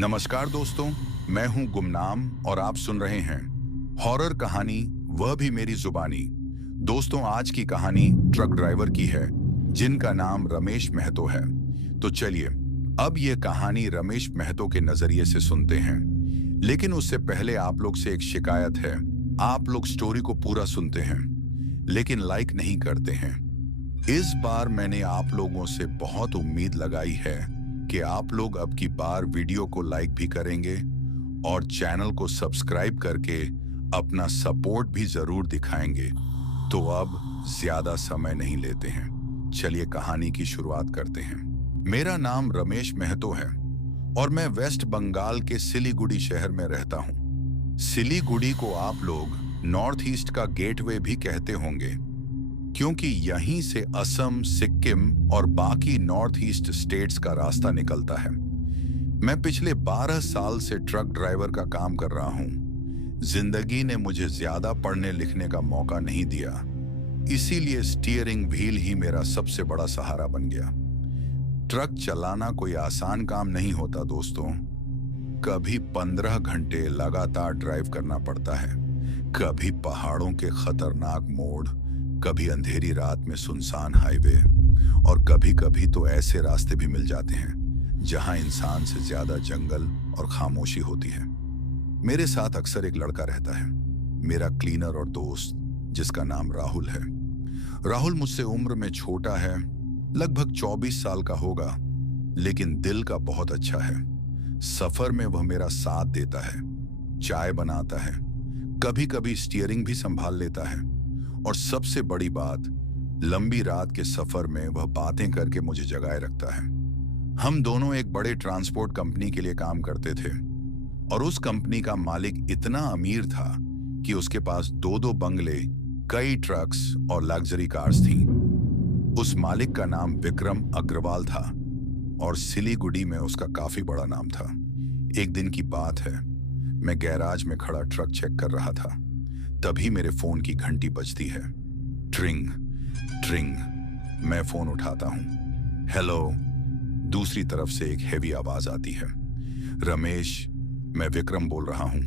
नमस्कार दोस्तों, मैं हूं गुमनाम और आप सुन रहे हैं हॉरर कहानी, वह भी मेरी जुबानी। दोस्तों, आज की कहानी ट्रक ड्राइवर की है जिनका नाम रमेश महतो है। तो चलिए अब ये कहानी रमेश महतो के नजरिए से सुनते हैं। लेकिन उससे पहले आप लोग से एक शिकायत है। आप लोग स्टोरी को पूरा सुनते हैं लेकिन लाइक नहीं करते हैं। इस बार मैंने आप लोगों से बहुत उम्मीद लगाई है कि आप लोग अब की बार वीडियो को लाइक भी करेंगे और चैनल को सब्सक्राइब करके अपना सपोर्ट भी जरूर दिखाएंगे। तो अब ज्यादा समय नहीं लेते हैं, चलिए कहानी की शुरुआत करते हैं। मेरा नाम रमेश महतो है और मैं वेस्ट बंगाल के सिलीगुड़ी शहर में रहता हूँ। सिलीगुड़ी को आप लोग नॉर्थ ईस्ट का गेटवे भी कहते होंगे क्योंकि यहीं से असम, सिक्किम और बाकी नॉर्थ ईस्ट स्टेट्स का रास्ता निकलता है। मैं पिछले 12 साल से ट्रक ड्राइवर का काम कर रहा हूं। जिंदगी ने मुझे ज्यादा पढ़ने लिखने का मौका नहीं दिया, इसीलिए स्टीयरिंग व्हील ही मेरा सबसे बड़ा सहारा बन गया। ट्रक चलाना कोई आसान काम नहीं होता दोस्तों। कभी 15 घंटे लगातार ड्राइव करना पड़ता है, कभी पहाड़ों के खतरनाक मोड़, कभी अंधेरी रात में सुनसान हाईवे और कभी कभी तो ऐसे रास्ते भी मिल जाते हैं जहां इंसान से ज्यादा जंगल और खामोशी होती है। मेरे साथ अक्सर एक लड़का रहता है, मेरा क्लीनर और दोस्त, जिसका नाम राहुल है। राहुल मुझसे उम्र में छोटा है, लगभग 24 साल का होगा, लेकिन दिल का बहुत अच्छा है। सफर में वह मेरा साथ देता है, चाय बनाता है, कभी कभी स्टीयरिंग भी संभाल लेता है और सबसे बड़ी बात, लंबी रात के सफर में वह बातें करके मुझे जगाए रखता है। हम दोनों एक बड़े ट्रांसपोर्ट कंपनी के लिए काम करते थे और उस कंपनी का मालिक इतना अमीर था कि उसके पास 2-2 बंगले, कई ट्रक्स और लग्जरी कार्स थीं। उस मालिक का नाम विक्रम अग्रवाल था और सिलीगुड़ी में उसका काफी बड़ा नाम था। एक दिन की बात है, मैं गैराज में खड़ा ट्रक चेक कर रहा था, तभी मेरे फोन की घंटी बजती है। ट्रिंग ट्रिंग। मैं फोन उठाता हूं। हेलो। दूसरी तरफ से एक हेवी आवाज आती है। रमेश, मैं विक्रम बोल रहा हूं।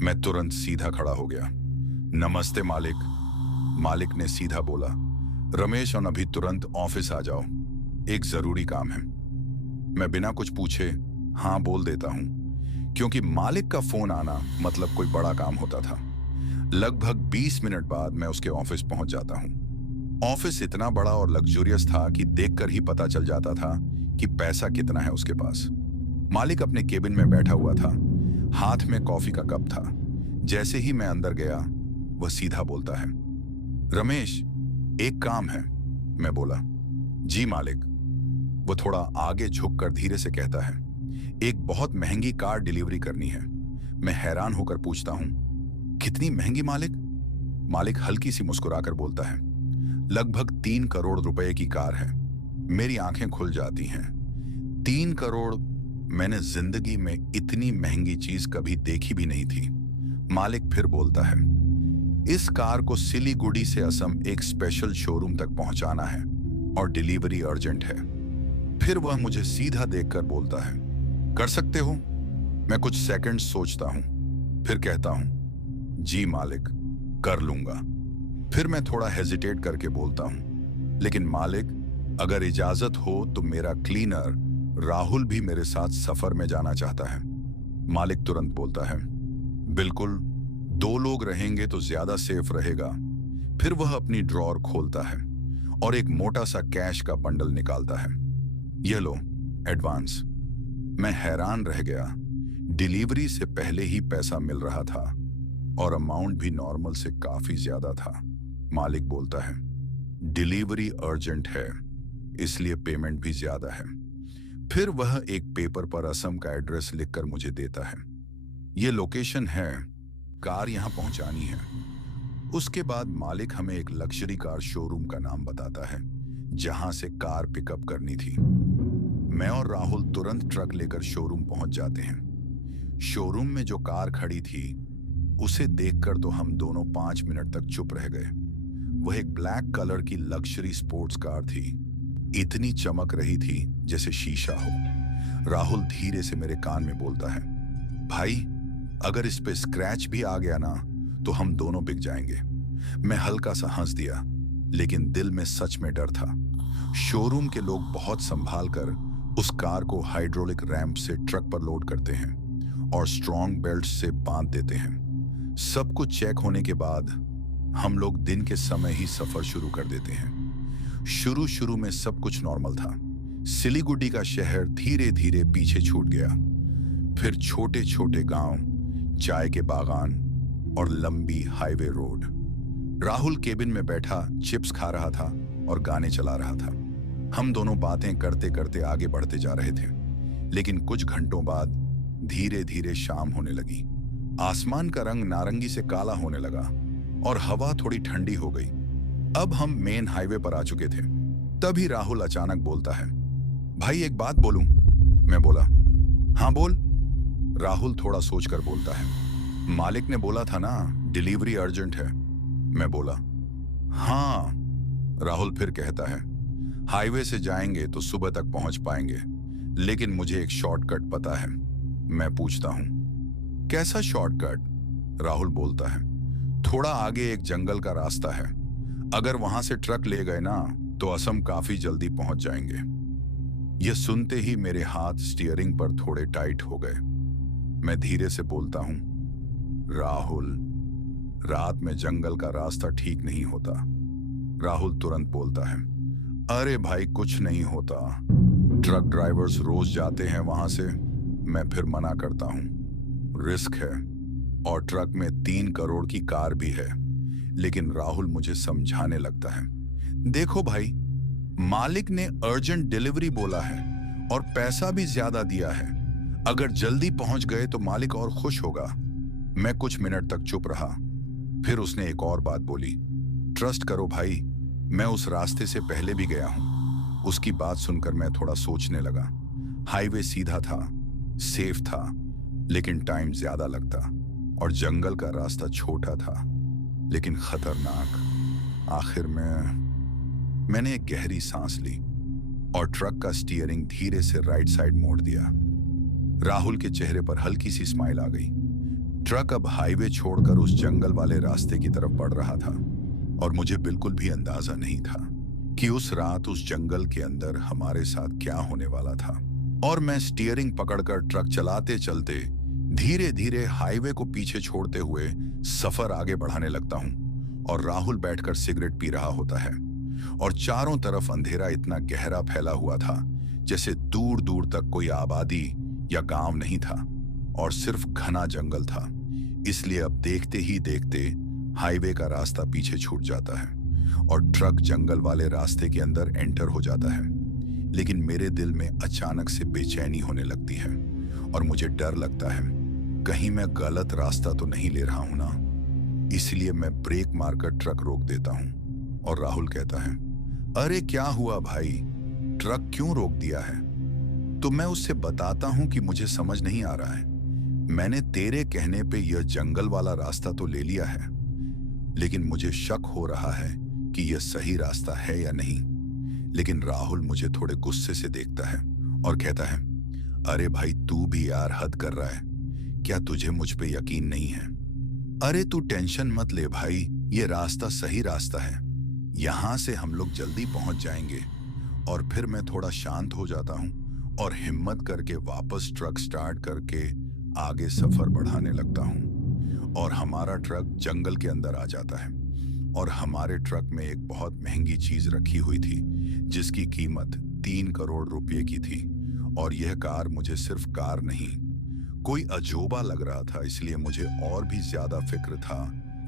मैं तुरंत सीधा खड़ा हो गया। नमस्ते मालिक। मालिक ने सीधा बोला, रमेश और अभी तुरंत ऑफिस आ जाओ, एक जरूरी काम है। मैं बिना कुछ पूछे हाँ बोल देता हूं क्योंकि मालिक का फोन आना मतलब कोई बड़ा काम होता था। लगभग 20 मिनट बाद मैं उसके ऑफिस पहुंच जाता हूं। ऑफिस इतना बड़ा और लग्जूरियस था कि देखकर ही पता चल जाता था कि पैसा कितना है उसके पास। मालिक अपने केबिन में बैठा हुआ था, हाथ में कॉफी का कप था। जैसे ही मैं अंदर गया, वह सीधा बोलता है, रमेश, एक काम है। मैं बोला, जी मालिक। वो थोड़ा आगे झुककर धीरे से कहता है, एक बहुत महंगी कार डिलीवरी करनी है। मैं हैरान होकर पूछता हूं, कितनी महंगी मालिक? मालिक हल्की सी मुस्कुराकर बोलता है, लगभग 3 करोड़ रुपए की कार है। मेरी आंखें खुल जाती हैं। 3 करोड़! मैंने जिंदगी में इतनी महंगी चीज कभी देखी भी नहीं थी। मालिक फिर बोलता है, इस कार को सिलीगुड़ी से असम एक स्पेशल शोरूम तक पहुंचाना है और डिलीवरी अर्जेंट है। फिर वह मुझे सीधा देखकर बोलता है, कर सकते हो? मैं कुछ सेकंड सोचता हूं, फिर कहता हूं, जी मालिक, कर लूंगा। फिर मैं थोड़ा हेजिटेट करके बोलता हूं, लेकिन मालिक, अगर इजाजत हो तो मेरा क्लीनर राहुल भी मेरे साथ सफर में जाना चाहता है। मालिक तुरंत बोलता है, बिल्कुल, 2 लोग रहेंगे तो ज्यादा सेफ रहेगा। फिर वह अपनी ड्रॉर खोलता है और एक मोटा सा कैश का बंडल निकालता है। ये लो, एडवांस। मैं हैरान रह गया। डिलीवरी से पहले ही पैसा मिल रहा था और अमाउंट भी नॉर्मल से काफी ज्यादा था। मालिक बोलता है, डिलीवरी अर्जेंट है, इसलिए पेमेंट भी ज्यादा है। फिर वह एक पेपर पर असम का एड्रेस लिखकर मुझे देता है। ये लोकेशन है, कार यहां पहुंचानी है। उसके बाद मालिक हमें एक लग्जरी कार शोरूम का नाम बताता है जहां से कार पिकअप करनी थी। मैं और राहुल तुरंत ट्रक लेकर शोरूम पहुंच जाते हैं। शोरूम में जो कार खड़ी थी उसे देखकर तो हम दोनों 5 मिनट तक चुप रह गए। वह एक ब्लैक कलर की लग्जरी स्पोर्ट्स कार थी। इतनी चमक रही थी जैसे शीशा हो। राहुल धीरे से मेरे कान में बोलता है, भाई अगर इस पे स्क्रैच भी आ गया ना तो हम दोनों बिक जाएंगे। मैं हल्का सा हंस दिया, लेकिन दिल में सच में डर था। शोरूम के लोग बहुत संभाल कर उस कार को हाइड्रोलिक रैंप से ट्रक पर लोड करते हैं और स्ट्रॉन्ग बेल्ट से बांध देते हैं। सब कुछ चेक होने के बाद हम लोग दिन के समय ही सफर शुरू कर देते हैं। शुरू शुरू में सब कुछ नॉर्मल था। सिलीगुड़ी का शहर धीरे धीरे पीछे छूट गया। फिर छोटे छोटे गांव, चाय के बागान और लंबी हाईवे रोड। राहुल केबिन में बैठा चिप्स खा रहा था और गाने चला रहा था। हम दोनों बातें करते करते आगे बढ़ते जा रहे थे। लेकिन कुछ घंटों बाद धीरे धीरे शाम होने लगी। आसमान का रंग नारंगी से काला होने लगा और हवा थोड़ी ठंडी हो गई। अब हम मेन हाईवे पर आ चुके थे। तभी राहुल अचानक बोलता है, भाई एक बात बोलूं? मैं बोला, हाँ बोल। राहुल थोड़ा सोचकर बोलता है, मालिक ने बोला था ना डिलीवरी अर्जेंट है। मैं बोला, हाँ। राहुल फिर कहता है, हाईवे से जाएंगे तो सुबह तक पहुंच पाएंगे, लेकिन मुझे एक शॉर्टकट पता है। मैं पूछता हूं, कैसा शॉर्टकट? राहुल बोलता है, थोड़ा आगे एक जंगल का रास्ता है। अगर वहां से ट्रक ले गए ना तो असम काफी जल्दी पहुंच जाएंगे। यह सुनते ही मेरे हाथ स्टीयरिंग पर थोड़े टाइट हो गए। मैं धीरे से बोलता हूं, राहुल, रात में जंगल का रास्ता ठीक नहीं होता। राहुल तुरंत बोलता है, अरे भाई कुछ नहीं होता, ट्रक ड्राइवर्स रोज जाते हैं वहां से। मैं फिर मना करता हूं, रिस्क है और ट्रक में 3 करोड़ की कार भी है। लेकिन राहुल मुझे समझाने लगता है, देखो भाई, मालिक ने अर्जेंट डिलीवरी बोला है और पैसा भी ज्यादा दिया है। अगर जल्दी पहुंच गए तो मालिक और खुश होगा। मैं कुछ मिनट तक चुप रहा। फिर उसने एक और बात बोली, ट्रस्ट करो भाई, मैं उस रास्ते से पहले भी गया हूं। उसकी बात सुनकर मैं थोड़ा सोचने लगा। हाईवे सीधा था, सेफ था, लेकिन टाइम ज्यादा लगता और जंगल का रास्ता छोटा था लेकिन खतरनाक। आखिर में मैंने एक गहरी सांस ली और ट्रक का स्टीयरिंग धीरे से राइट साइड मोड़ दिया। राहुल के चेहरे पर हल्की सी स्माइल आ गई। ट्रक अब हाईवे छोड़कर उस जंगल वाले रास्ते की तरफ बढ़ रहा था और मुझे बिल्कुल भी अंदाजा नहीं था कि उस रात उस जंगल के अंदर हमारे साथ क्या होने वाला था। और मैं स्टीयरिंग पकड़कर ट्रक चलाते चलते धीरे धीरे हाईवे को पीछे छोड़ते हुए सफर आगे बढ़ाने लगता हूं और राहुल बैठकर सिगरेट पी रहा होता है और चारों तरफ अंधेरा इतना गहरा फैला हुआ था जैसे दूर दूर तक कोई आबादी या गांव नहीं था और सिर्फ घना जंगल था। इसलिए अब देखते ही देखते हाईवे का रास्ता पीछे छूट जाता है और ट्रक जंगल वाले रास्ते के अंदर एंटर हो जाता है। लेकिन मेरे दिल में अचानक से बेचैनी होने लगती है और मुझे डर लगता है कहीं मैं गलत रास्ता तो नहीं ले रहा हूं ना। इसलिए मैं ब्रेक मारकर ट्रक रोक देता हूं और राहुल कहता है, अरे क्या हुआ भाई, ट्रक क्यों रोक दिया है? तो मैं उससे बताता हूं कि मुझे समझ नहीं आ रहा है। मैंने तेरे कहने पे यह जंगल वाला रास्ता तो ले लिया है, लेकिन मुझे शक हो रहा है कि यह सही रास्ता है या नहीं। लेकिन राहुल मुझे थोड़े गुस्से से देखता है और कहता है, अरे भाई तू भी यार हद कर रहा है, क्या तुझे मुझ पे यकीन नहीं है? अरे तू टेंशन मत ले भाई, ये रास्ता सही रास्ता है, यहां से हम लोग जल्दी पहुंच जाएंगे। और फिर मैं थोड़ा शांत हो जाता हूं और हिम्मत करके वापस ट्रक स्टार्ट करके आगे सफर बढ़ाने लगता हूं और हमारा ट्रक जंगल के अंदर आ जाता है और हमारे ट्रक में एक बहुत महंगी चीज रखी हुई थी जिसकी कीमत 3 करोड़ रुपए की थी। और यह कार मुझे सिर्फ कार नहीं, कोई अजूबा लग रहा था। इसलिए मुझे और भी ज्यादा फिक्र था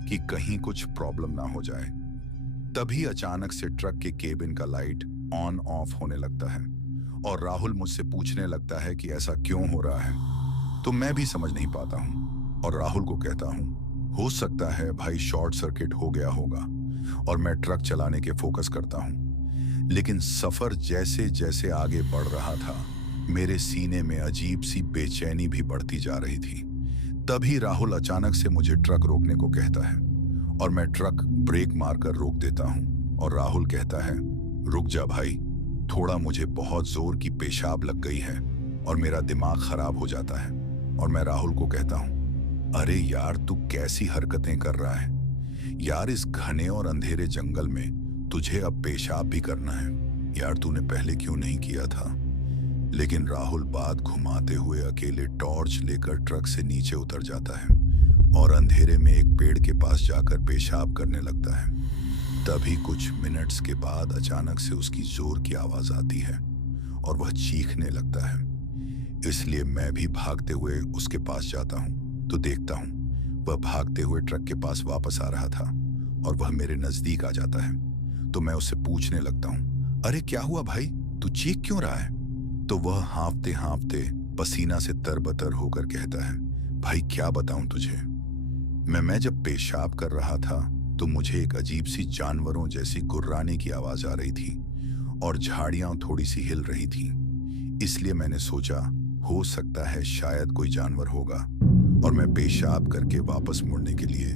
कि कहीं कुछ प्रॉब्लम ना हो जाए। तभी अचानक से ट्रक के केबिन का लाइट ऑन ऑफ होने लगता है और राहुल मुझसे पूछने लगता है कि ऐसा क्यों हो रहा है। तो मैं भी समझ नहीं पाता हूं और राहुल को कहता हूं, हो सकता है भाई शॉर्ट सर्किट हो गया होगा। और मैं ट्रक चलाने के फोकस करता हूं। लेकिन सफर जैसे जैसे आगे बढ़ रहा था मेरे सीने में अजीब सी बेचैनी भी बढ़ती जा रही थी। तभी राहुल अचानक से मुझे ट्रक रोकने को कहता है और मैं ट्रक ब्रेक मारकर रोक देता हूं और राहुल कहता है, रुक जा भाई, थोड़ा मुझे बहुत जोर की पेशाब लग गई है। और मेरा दिमाग खराब हो जाता है और मैं राहुल को कहता हूँ, अरे यार तू कैसी हरकतें कर रहा है यार, इस घने और अंधेरे जंगल में तुझे अब पेशाब भी करना है यार, तूने पहले क्यों नहीं किया था। लेकिन राहुल बात घुमाते हुए अकेले टॉर्च लेकर ट्रक से नीचे उतर जाता है और अंधेरे में एक पेड़ के पास जाकर पेशाब करने लगता है। तभी कुछ मिनट्स के बाद अचानक से उसकी जोर की आवाज आती है और वह चीखने लगता है। इसलिए मैं भी भागते हुए उसके पास जाता हूँ तो देखता हूँ वह भागते हुए ट्रक के पास वापस आ रहा था और वह मेरे नजदीक आ जाता है। तो मैं उससे पूछने लगता हूँ, अरे क्या हुआ भाई, तू चीख क्यों रहा है। तो वह हाँफते हाँफते पसीना से तरबतर होकर कहता है, भाई क्या बताऊं तुझे, मैं जब पेशाब कर रहा था तो मुझे एक अजीब सी जानवरों जैसी गुर्राने की आवाज आ रही थी और झाड़ियां थोड़ी सी हिल रही थी। इसलिए मैंने सोचा हो सकता है शायद कोई जानवर होगा और मैं पेशाब करके वापस मुड़ने के लिए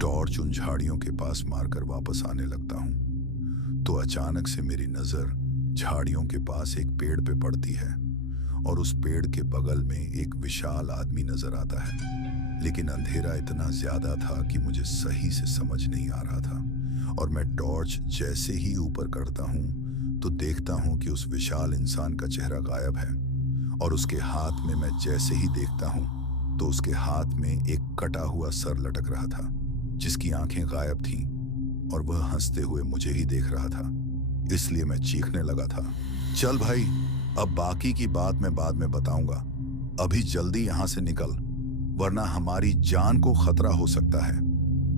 टॉर्च उन झाड़ियों के पास मारकर वापस आने लगता हूँ। तो अचानक से मेरी नजर झाड़ियों के पास एक पेड़ पे पड़ती है और उस पेड़ के बगल में एक विशाल आदमी नजर आता है। लेकिन अंधेरा इतना ज्यादा था कि मुझे सही से समझ नहीं आ रहा था और मैं टॉर्च जैसे ही ऊपर करता हूँ तो देखता हूँ कि उस विशाल इंसान का चेहरा गायब है और उसके हाथ में मैं जैसे ही देखता हूँ तो उसके हाथ में एक कटा हुआ सर लटक रहा था जिसकी आंखें गायब थीं और वह हंसते हुए मुझे ही देख रहा था। इसलिए मैं चीखने लगा था, चल भाई अब बाकी की बात मैं बाद में बताऊंगा, अभी जल्दी यहां से निकल वरना हमारी जान को खतरा हो सकता है।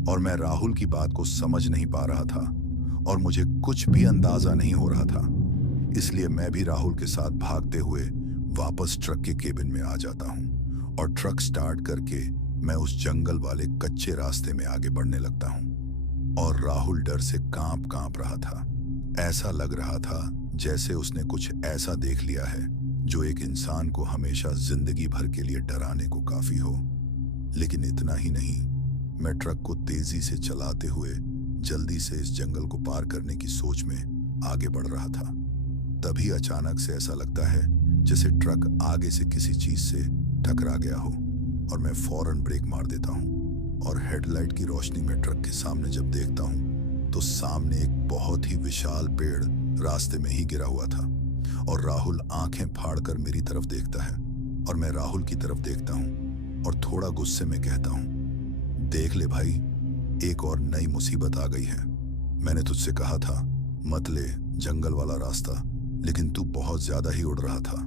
और मैं राहुल की बात को समझ नहीं पा रहा था और मुझे कुछ भी अंदाजा नहीं हो रहा था। इसलिए मैं भी राहुल के साथ भागते हुए वापस ट्रक के केबिन में आ जाता हूँ और ट्रक स्टार्ट करके मैं उस जंगल वाले कच्चे रास्ते में आगे बढ़ने लगता हूँ। और राहुल डर से कांप रहा था। ऐसा लग रहा था जैसे उसने कुछ ऐसा देख लिया है जो एक इंसान को हमेशा जिंदगी भर के लिए डराने को काफी हो। लेकिन इतना ही नहीं, मैं ट्रक को तेजी से चलाते हुए जल्दी से इस जंगल को पार करने की सोच में आगे बढ़ रहा था। तभी अचानक से ऐसा लगता है जैसे ट्रक आगे से किसी चीज से टकरा गया हो और मैं फौरन ब्रेक मार देता हूँ और हेडलाइट की रोशनी में ट्रक के सामने जब देखता हूँ तो सामने एक बहुत ही विशाल पेड़ रास्ते में ही गिरा हुआ था और राहुल आंखें फाड़कर मेरी तरफ देखता है और मैं राहुल की तरफ देखता हूँ और थोड़ा गुस्से में कहता हूँ, देख ले भाई, एक और नई मुसीबत आ गई है। मैंने तुझसे कहा था मत ले जंगल वाला रास्ता, लेकिन तू बहुत ज्यादा ही उड़ रहा था।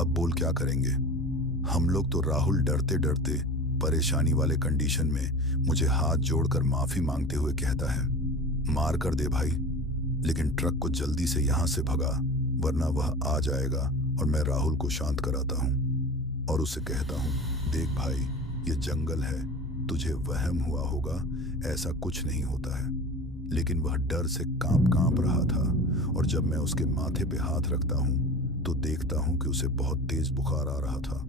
अब बोल क्या करेंगे। हम लोग तो राहुल डरते डरते परेशानी वाले कंडीशन में मुझे हाथ जोड़कर माफी मांगते हुए कहता है, मार कर दे भाई, लेकिन ट्रक को जल्दी से यहां से भगा वरना वह आ जाएगा। और मैं राहुल को शांत कराता हूं और उसे कहता हूं, देख भाई, ये जंगल है, तुझे वहम हुआ होगा, ऐसा कुछ नहीं होता है। लेकिन वह डर से कांप रहा था और जब मैं उसके माथे पे हाथ रखता हूं तो देखता हूं कि उसे बहुत तेज बुखार आ रहा था।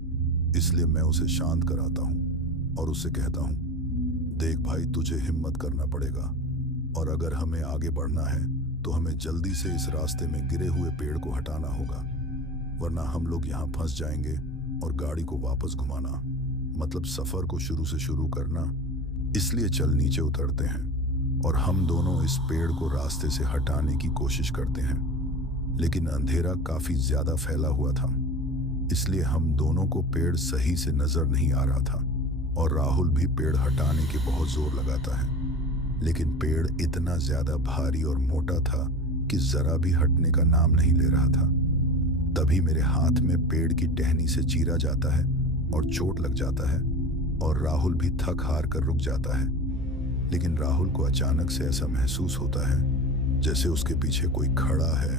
इसलिए मैं उसे शांत कराता हूं और उसे कहता हूं, देख भाई, तुझे हिम्मत करना पड़ेगा और अगर हमें आगे बढ़ना है तो हमें जल्दी से इस रास्ते में गिरे हुए पेड़ को हटाना होगा, वरना हम लोग यहाँ फंस जाएंगे और गाड़ी को वापस घुमाना मतलब सफर को शुरू से शुरू करना। इसलिए चल नीचे उतरते हैं और हम दोनों इस पेड़ को रास्ते से हटाने की कोशिश करते हैं। लेकिन अंधेरा काफी ज्यादा फैला हुआ था, इसलिए हम दोनों को पेड़ सही से नजर नहीं आ रहा था और राहुल भी पेड़ हटाने के बहुत जोर लगाता है। लेकिन पेड़ इतना ज्यादा भारी और मोटा था कि जरा भी हटने का नाम नहीं ले रहा था। तभी मेरे हाथ में पेड़ की टहनी से चीरा जाता है और चोट लग जाता है और राहुल भी थक हार कर रुक जाता है। लेकिन राहुल को अचानक से ऐसा महसूस होता है जैसे उसके पीछे कोई खड़ा है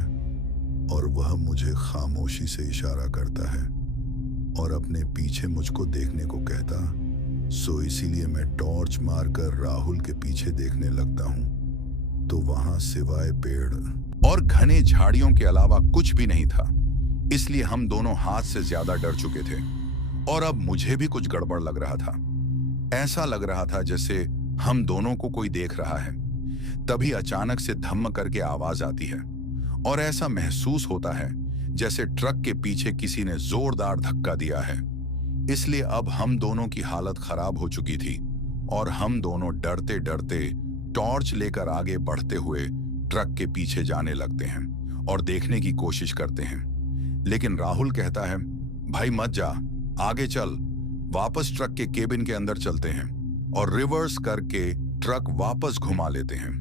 और वह मुझे खामोशी से इशारा करता है और अपने पीछे मुझको देखने को कहता। सो इसीलिए मैं टॉर्च मारकर राहुल के पीछे देखने लगता हूं तो वहां सिवाय पेड़ और घने झाड़ियों के अलावा कुछ भी नहीं था। इसलिए हम दोनों हाथ से ज्यादा डर चुके थे और अब मुझे भी कुछ गड़बड़ लग रहा था। ऐसा लग रहा था जैसे हम दोनों को कोई देख रहा है। तभी अचानक से धम्म करके आवाज आती है और ऐसा महसूस होता है जैसे ट्रक के पीछे किसी ने जोरदार धक्का दिया है। इसलिए अब हम दोनों की हालत खराब हो चुकी थी और हम दोनों डरते डरते टॉर्च लेकर आगे बढ़ते हुए ट्रक के पीछे जाने लगते हैं और देखने की कोशिश करते हैं। लेकिन राहुल कहता है, भाई मत जा, आगे चल, वापस ट्रक के केबिन के अंदर चलते हैं और रिवर्स करके ट्रक वापस घुमा लेते हैं,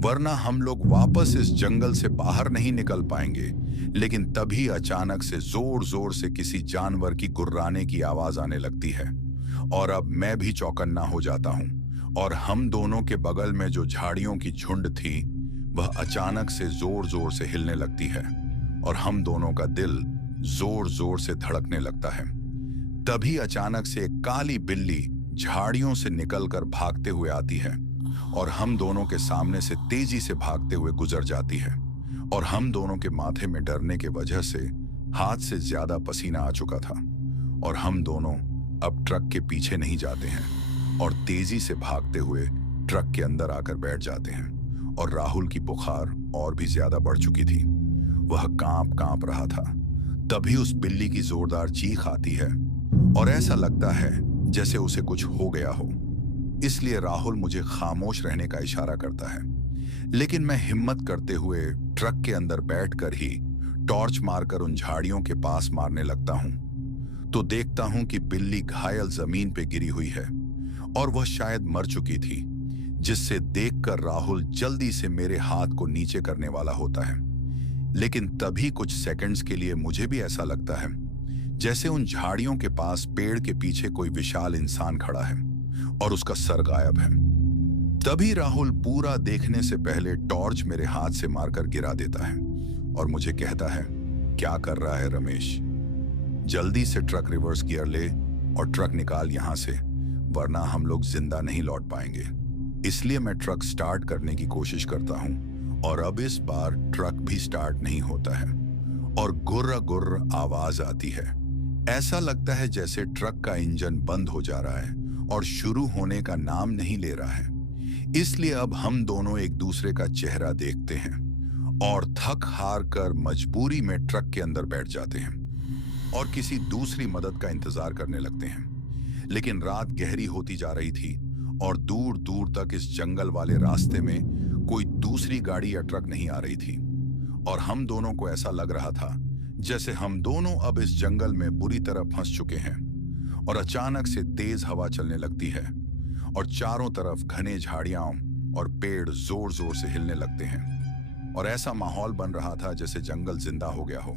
वरना हम लोग वापस इस जंगल से बाहर नहीं निकल पाएंगे। लेकिन तभी अचानक से जोर जोर से किसी जानवर की गुर्राने की आवाज आने लगती है और अब मैं भी चौकन्ना हो जाता हूं और हम दोनों के बगल में जो झाड़ियों की झुंड थी वह अचानक से जोर जोर से हिलने लगती है और हम दोनों का दिल जोर जोर से धड़कने लगता है। तभी अचानक से एक काली बिल्ली झाड़ियों से निकलकर भागते हुए आती है और हम दोनों के सामने से तेजी से भागते हुए गुजर जाती है और हम दोनों के माथे में डरने के वजह से हाथ से ज्यादा पसीना आ चुका था और हम दोनों अब ट्रक के पीछे नहीं जाते हैं और तेजी से भागते हुए ट्रक के अंदर आकर बैठ जाते हैं। और राहुल की बुखार और भी ज्यादा बढ़ चुकी थी, वह कांप कांप रहा था। तभी उस बिल्ली की जोरदार चीख आती है और ऐसा लगता है जैसे उसे कुछ हो गया हो। इसलिए राहुल मुझे खामोश रहने का इशारा करता है, लेकिन मैं हिम्मत करते हुए ट्रक के अंदर बैठकर ही टॉर्च मारकर उन झाड़ियों के पास मारने लगता हूं तो देखता हूं कि बिल्ली घायल जमीन पे गिरी हुई है और वह शायद मर चुकी थी, जिससे देखकर राहुल जल्दी से मेरे हाथ को नीचे करने वाला होता है। लेकिन तभी कुछ सेकंड्स के लिए मुझे भी ऐसा लगता है जैसे उन झाड़ियों के पास पेड़ के पीछे कोई विशाल इंसान खड़ा है और उसका सर गायब है। तभी राहुल पूरा देखने से पहले टॉर्च मेरे हाथ से मारकर गिरा देता है और मुझे कहता है, क्या कर रहा है रमेश, जल्दी से ट्रक रिवर्स गियर ले और ट्रक निकाल यहां से, वरना हम लोग जिंदा नहीं लौट पाएंगे। इसलिए मैं ट्रक स्टार्ट करने की कोशिश करता हूं और अब इस बार ट्रक भी स्टार्ट नहीं होता है और गुर्र गुर्र आवाज आती है। ऐसा लगता है जैसे ट्रक का इंजन बंद हो जा रहा है और शुरू होने का नाम नहीं ले रहा है। इसलिए अब हम दोनों एक दूसरे का चेहरा देखते हैं और थक हार कर मजबूरी में ट्रक के अंदर बैठ जाते हैं और किसी दूसरी मदद का इंतजार करने लगते हैं। लेकिन रात गहरी होती जा रही थी और दूर दूर तक इस जंगल वाले रास्ते में कोई दूसरी गाड़ी या ट्रक नहीं आ रही थी और हम दोनों को ऐसा लग रहा था जैसे हम दोनों अब इस जंगल में बुरी तरह फंस चुके हैं। और अचानक से तेज हवा चलने लगती है और चारों तरफ घने झाड़ियां और पेड़ जोर जोर से हिलने लगते हैं और ऐसा माहौल बन रहा था जैसे जंगल जिंदा हो गया हो।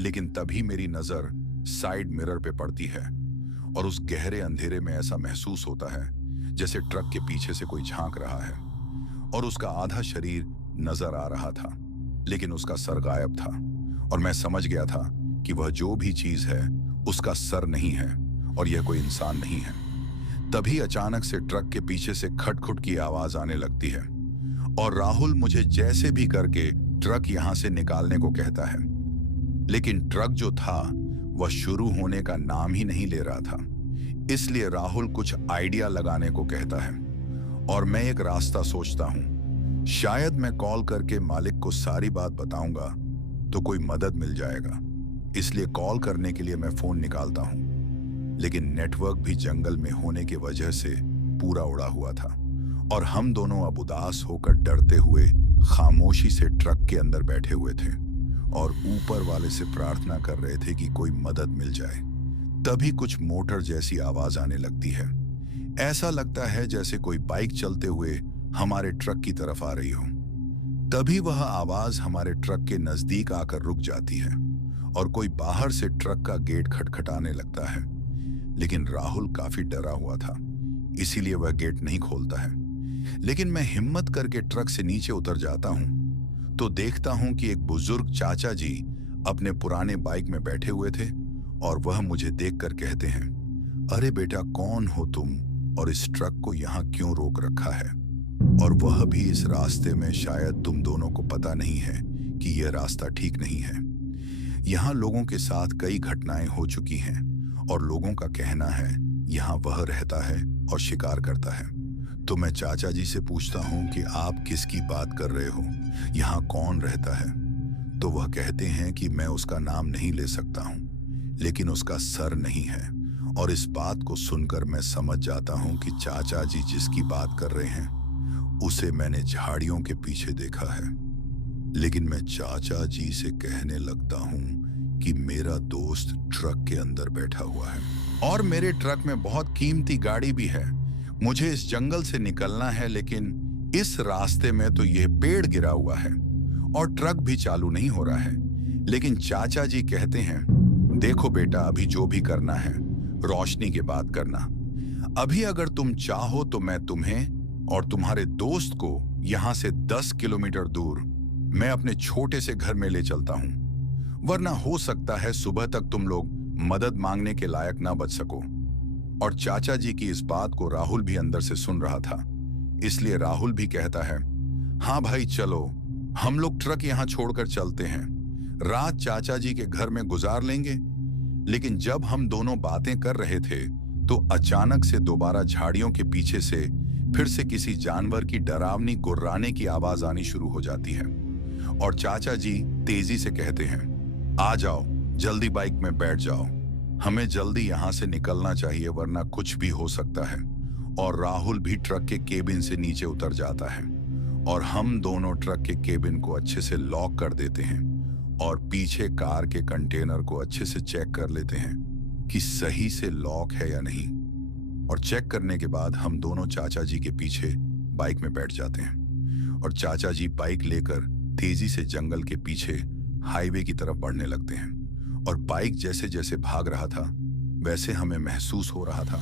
लेकिन तभी मेरी नजर साइड मिरर पे पड़ती है और उस गहरे अंधेरे में ऐसा महसूस होता है जैसे ट्रक के पीछे से कोई झांक रहा है और उसका आधा शरीर नजर आ रहा था, लेकिन उसका सर गायब था और मैं समझ गया था कि वह जो भी चीज है उसका सर नहीं है और यह कोई इंसान नहीं है। तभी अचानक से ट्रक के पीछे से खटखुट की आवाज आने लगती है और राहुल मुझे जैसे भी करके ट्रक यहां से निकालने को कहता है, लेकिन ट्रक जो था वह शुरू होने का नाम ही नहीं ले रहा था। इसलिए राहुल कुछ आइडिया लगाने को कहता है और मैं एक रास्ता सोचता हूं, शायद मैं कॉल करके मालिक को सारी बात बताऊंगा तो कोई मदद मिल जाएगा। इसलिए कॉल करने के लिए मैं फोन निकालता हूं, लेकिन नेटवर्क भी जंगल में होने की वजह से पूरा उड़ा हुआ था और हम दोनों अब उदास होकर डरते हुए खामोशी से ट्रक के अंदर बैठे हुए थे और ऊपर वाले से प्रार्थना कर रहे थे कि कोई मदद मिल जाए। तभी कुछ मोटर जैसी आवाज आने लगती है। ऐसा लगता है जैसे कोई बाइक चलते हुए हमारे ट्रक की तरफ आ रही हो। तभी वह आवाज हमारे ट्रक के नजदीक आकर रुक जाती है और कोई बाहर से ट्रक का गेट खटखटाने लगता है, लेकिन राहुल काफी डरा हुआ था, इसीलिए वह गेट नहीं खोलता है। लेकिन मैं हिम्मत करके ट्रक से नीचे उतर जाता हूं तो देखता हूं कि एक बुजुर्ग चाचा जी अपने पुराने बाइक में बैठे हुए थे और वह मुझे देखकर कहते हैं, अरे बेटा, कौन हो तुम और इस ट्रक को यहाँ क्यों रोक रखा है? और वह भी इस रास्ते में। शायद तुम दोनों को पता नहीं है कि यह रास्ता ठीक नहीं है। यहाँ लोगों के साथ कई घटनाएं हो चुकी हैं और लोगों का कहना है यहाँ वह रहता है और शिकार करता है। तो मैं चाचा जी से पूछता हूँ कि आप किसकी बात कर रहे हो, यहाँ कौन रहता है? तो वह कहते हैं कि मैं उसका नाम नहीं ले सकता हूँ, लेकिन उसका सर नहीं है। और इस बात को सुनकर मैं समझ जाता हूँ कि चाचा जी जिसकी बात कर रहे हैं उसे मैंने झाड़ियों के पीछे देखा है। लेकिन मैं चाचा जी से कहने लगता हूँ कि मेरा दोस्त ट्रक के अंदर बैठा हुआ है और मेरे ट्रक में बहुत कीमती गाड़ी भी है। मुझे इस जंगल से निकलना है, लेकिन इस रास्ते में तो यह पेड़ गिरा हुआ है और ट्रक भी चालू नहीं हो रहा है। लेकिन चाचा जी कहते हैं, देखो बेटा, अभी जो भी करना है रोशनी के बाद करना। अभी अगर तुम चाहो तो मैं तुम्हें और तुम्हारे दोस्त को यहां से 10 किलोमीटर दूर मैं अपने छोटे से घर में ले चलता हूं, वरना हो सकता है सुबह तक तुम लोग मदद मांगने के लायक ना बच सको। और चाचा जी की इस बात को राहुल भी अंदर से सुन रहा था, इसलिए राहुल भी कहता है, हाँ भाई चलो, हम लोग ट्रक यहां छोड़कर चलते हैं, रात चाचा जी के घर में गुजार लेंगे। लेकिन जब हम दोनों बातें कर रहे थे तो अचानक से दोबारा झाड़ियों के पीछे से फिर से किसी जानवर की डरावनी गुर्राने की आवाज आनी शुरू हो जाती है और चाचा जी तेजी से कहते हैं, आ जाओ, जल्दी बाइक में बैठ जाओ, हमें जल्दी यहां से निकलना चाहिए वरना कुछ भी हो सकता है। और राहुल भी ट्रक के केबिन से नीचे उतर जाता है और हम दोनों ट्रक के केबिन को अच्छे से लॉक कर देते हैं और पीछे कार के कंटेनर को अच्छे से चेक कर लेते हैं कि सही से लॉक है या नहीं। और चेक करने के बाद हम दोनों चाचा जी के पीछे बाइक में बैठ जाते हैं और चाचा जी बाइक लेकर तेजी से जंगल के पीछे हाईवे की तरफ बढ़ने लगते हैं। और बाइक जैसे जैसे भाग रहा था वैसे हमें महसूस हो रहा था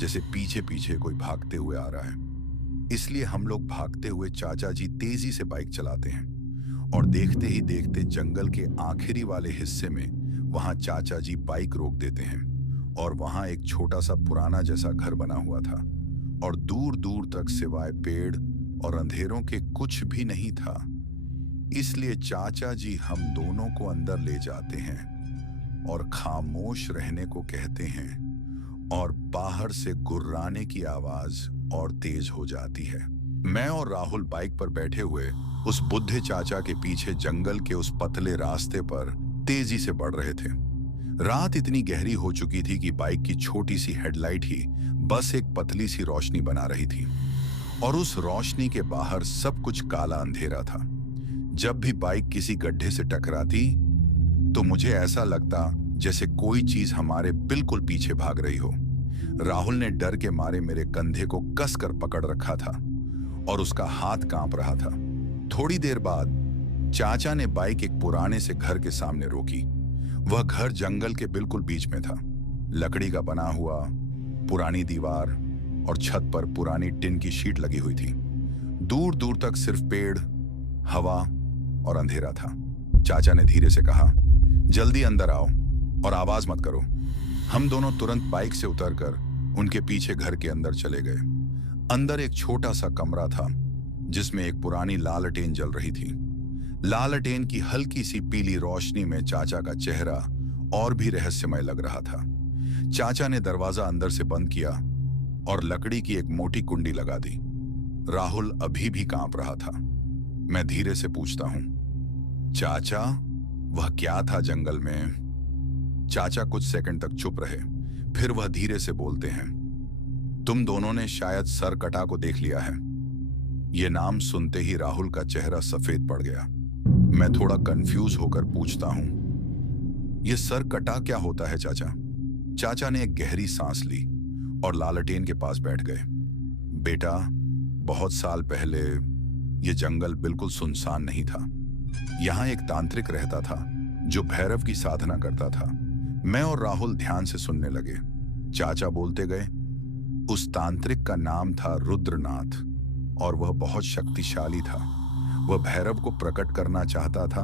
जैसे पीछे पीछे कोई भागते हुए आ रहा है। इसलिए हम लोग भागते हुए चाचा जी तेजी से बाइक चलाते हैं और देखते ही देखते जंगल के आखिरी वाले हिस्से में वहां चाचा जी बाइक रोक देते हैं और वहां एक छोटा सा पुराना जैसा घर बना हुआ था और दूर दूर तक सिवाय पेड़ और अंधेरों के कुछ भी नहीं था। इसलिए चाचा जी हम दोनों को अंदर ले जाते हैं और खामोश रहने को कहते हैं और बाहर से गुर्राने की आवाज और तेज हो जाती है। मैं और राहुल बाइक पर बैठे हुए उस बुढ़े चाचा के पीछे जंगल के उस पतले रास्ते पर तेजी से बढ़ रहे थे। रात इतनी गहरी हो चुकी थी कि बाइक की छोटी सी हेडलाइट ही बस एक पतली सी रोशनी बना रही थी और उस रोशनी के बाहर सब कुछ काला अंधेरा था। जब भी बाइक किसी गड्ढे से टकराती तो मुझे ऐसा लगता जैसे कोई चीज हमारे बिल्कुल पीछे भाग रही हो। राहुल ने डर के मारे मेरे कंधे को कसकर पकड़ रखा था और उसका हाथ कांप रहा था। थोड़ी देर बाद चाचा ने बाइक एक पुराने से घर के सामने रोकी। वह घर जंगल के बिल्कुल बीच में था। लकड़ी का बना हुआ पुरानी दीवार और छत पर पुरानी टिन की शीट लगी हुई थी। दूर दूर तक सिर्फ पेड़, हवा और अंधेरा था। चाचा ने धीरे से कहा, जल्दी अंदर आओ और आवाज मत करो। हम दोनों तुरंत बाइक से उतरकर उनके पीछे घर के अंदर चले गए। अंदर एक छोटा सा कमरा था जिसमें एक पुरानी लालटेन जल रही थी। लालटेन की हल्की सी पीली रोशनी में चाचा का चेहरा और भी रहस्यमय लग रहा था। चाचा ने दरवाजा अंदर से बंद किया और लकड़ी की एक मोटी कुंडी लगा दी। राहुल अभी भी कांप रहा था। मैं धीरे से पूछता हूं, चाचा, वह क्या था जंगल में? चाचा कुछ सेकंड तक चुप रहे, फिर वह धीरे से बोलते हैं, तुम दोनों ने शायद सरकटा को देख लिया है। यह नाम सुनते ही राहुल का चेहरा सफेद पड़ गया। मैं थोड़ा कंफ्यूज होकर पूछता हूं, यह सरकटा क्या होता है चाचा? चाचा ने एक गहरी सांस ली और लालटेन के पास बैठ गए। बेटा, बहुत साल पहले यह जंगल बिल्कुल सुनसान नहीं था। यहां एक तांत्रिक रहता था जो भैरव की साधना करता था। मैं और राहुल ध्यान से सुनने लगे। चाचा बोलते गए, उस तांत्रिक का नाम था रुद्रनाथ और वह बहुत शक्तिशाली था। वह भैरव को प्रकट करना चाहता था,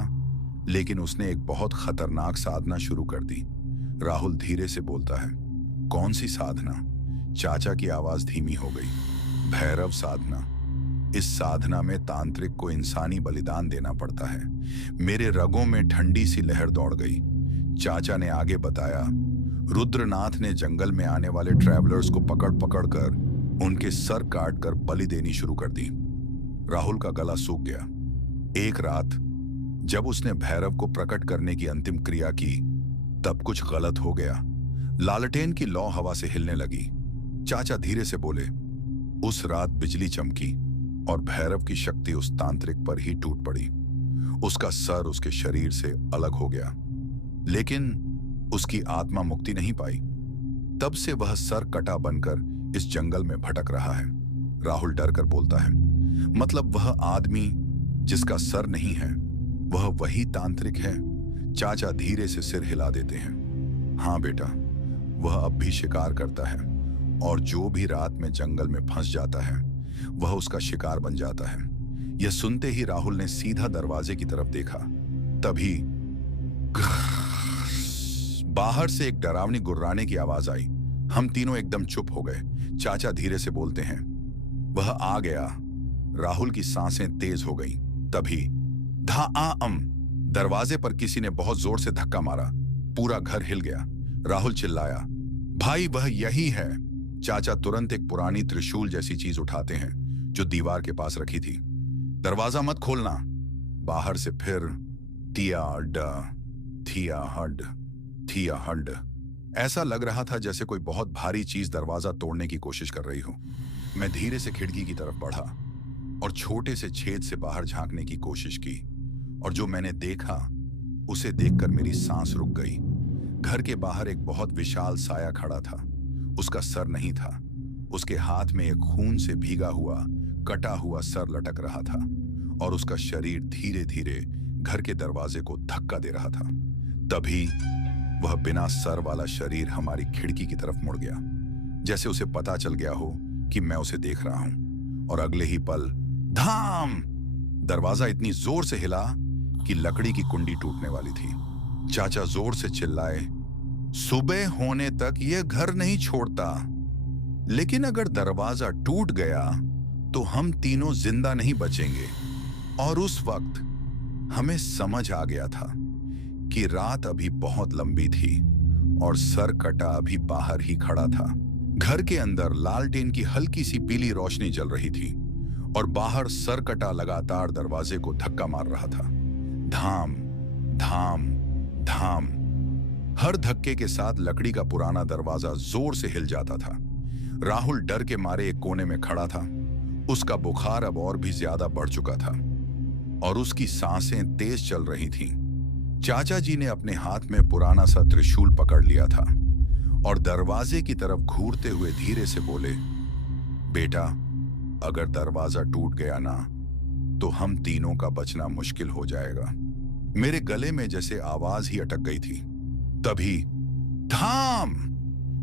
लेकिन उसने एक बहुत खतरनाक साधना शुरू कर दी। राहुल धीरे से बोलता है, कौन सी साधना? चाचा की आवाज धीमी हो गई। भैरव साधना। इस साधना में तांत्रिक को इंसानी बलिदान देना पड़ता है। मेरे रगों में ठंडी सी लहर दौड़ गई। चाचा ने आगे बताया, रुद्रनाथ ने जंगल में आने वाले ट्रैवलर्स को पकड़ पकड़ कर उनके सर काट कर बलि देनी शुरू कर दी। राहुल का गला सूख गया। एक रात जब उसने भैरव को प्रकट करने की अंतिम क्रिया की, तब कुछ गलत हो गया। लालटेन की लौ हवा से हिलने लगी। चाचा धीरे से बोले, उस रात बिजली चमकी और भैरव की शक्ति उस तांत्रिक पर ही टूट पड़ी। उसका सर उसके शरीर से अलग हो गया, लेकिन उसकी आत्मा मुक्ति नहीं पाई। तब से वह सर कटा बनकर इस जंगल में भटक रहा है। राहुल डर कर बोलता है, मतलब वह आदमी जिसका सर नहीं है, वह वही तांत्रिक है? चाचा धीरे से सिर हिला देते हैं। हाँ बेटा, वह अब भी शिकार करता है, और जो भी रात में जंगल में फंस जाता है, वह उसका शिकार बन जाता है। यह सुनते ही राहुल ने सीधा दरवाजे की तरफ देखा। तभी बाहर से एक डरावनी गुर्राने की आवाज आई। हम तीनों एकदम चुप हो गए। चाचा धीरे से बोलते हैं, वह आ गया। राहुल की सांसें तेज हो गई। तभी धा-आ-अम, दरवाजे पर किसी ने बहुत जोर से धक्का मारा। पूरा घर हिल गया। राहुल चिल्लाया, भाई वह यही है। चाचा तुरंत एक पुरानी त्रिशूल जैसी चीज उठाते हैं जो दीवार के पास रखी थी। दरवाजा मत खोलना। बाहर से फिर तिया ड थिया हड थिया हड। ऐसा लग रहा था जैसे कोई बहुत भारी चीज दरवाजा तोड़ने की कोशिश कर रही हो। मैं धीरे से खिड़की की तरफ बढ़ा और छोटे से छेद से बाहर झांकने की कोशिश की, और जो मैंने देखा उसे देखकर मेरी सांस रुक गई। घर के बाहर एक बहुत विशाल साया खड़ा था। उसका सर नहीं था। उसके हाथ में एक खून से भीगा हुआ कटा हुआ सर लटक रहा था, और उसका शरीर धीरे धीरे घर के दरवाजे को धक्का दे रहा था। तभी वह बिना सर वाला शरीर हमारी खिड़की की तरफ मुड़ गया, जैसे उसे पता चल गया हो कि मैं उसे देख रहा हूं। और अगले ही पल धाम, दरवाजा इतनी जोर से हिला कि लकड़ी की कुंडी टूटने वाली थी। चाचा जोर से चिल्लाए, सुबह होने तक यह घर नहीं छोड़ता, लेकिन अगर दरवाजा टूट गया तो हम तीनों जिंदा नहीं बचेंगे। और उस वक्त हमें समझ आ गया था कि रात अभी बहुत लंबी थी और सर कटा अभी बाहर ही खड़ा था। घर के अंदर लालटेन की हल्की सी पीली रोशनी जल रही थी, और बाहर सर कटा लगातार दरवाजे को धक्का मार रहा था। धाम धाम धाम। हर धक्के के साथ लकड़ी का पुराना दरवाजा जोर से हिल जाता था। राहुल डर के मारे एक कोने में खड़ा था। उसका बुखार अब और भी ज्यादा बढ़ चुका था, और उसकी सांसें तेज चल रही थीं। चाचा जी ने अपने हाथ में पुराना सा त्रिशूल पकड़ लिया था और दरवाजे की तरफ घूरते हुए धीरे से बोले, बेटा, अगर दरवाजा टूट गया ना, तो हम तीनों का बचना मुश्किल हो जाएगा। मेरे गले में जैसे आवाज ही अटक गई थी। तभी धाम,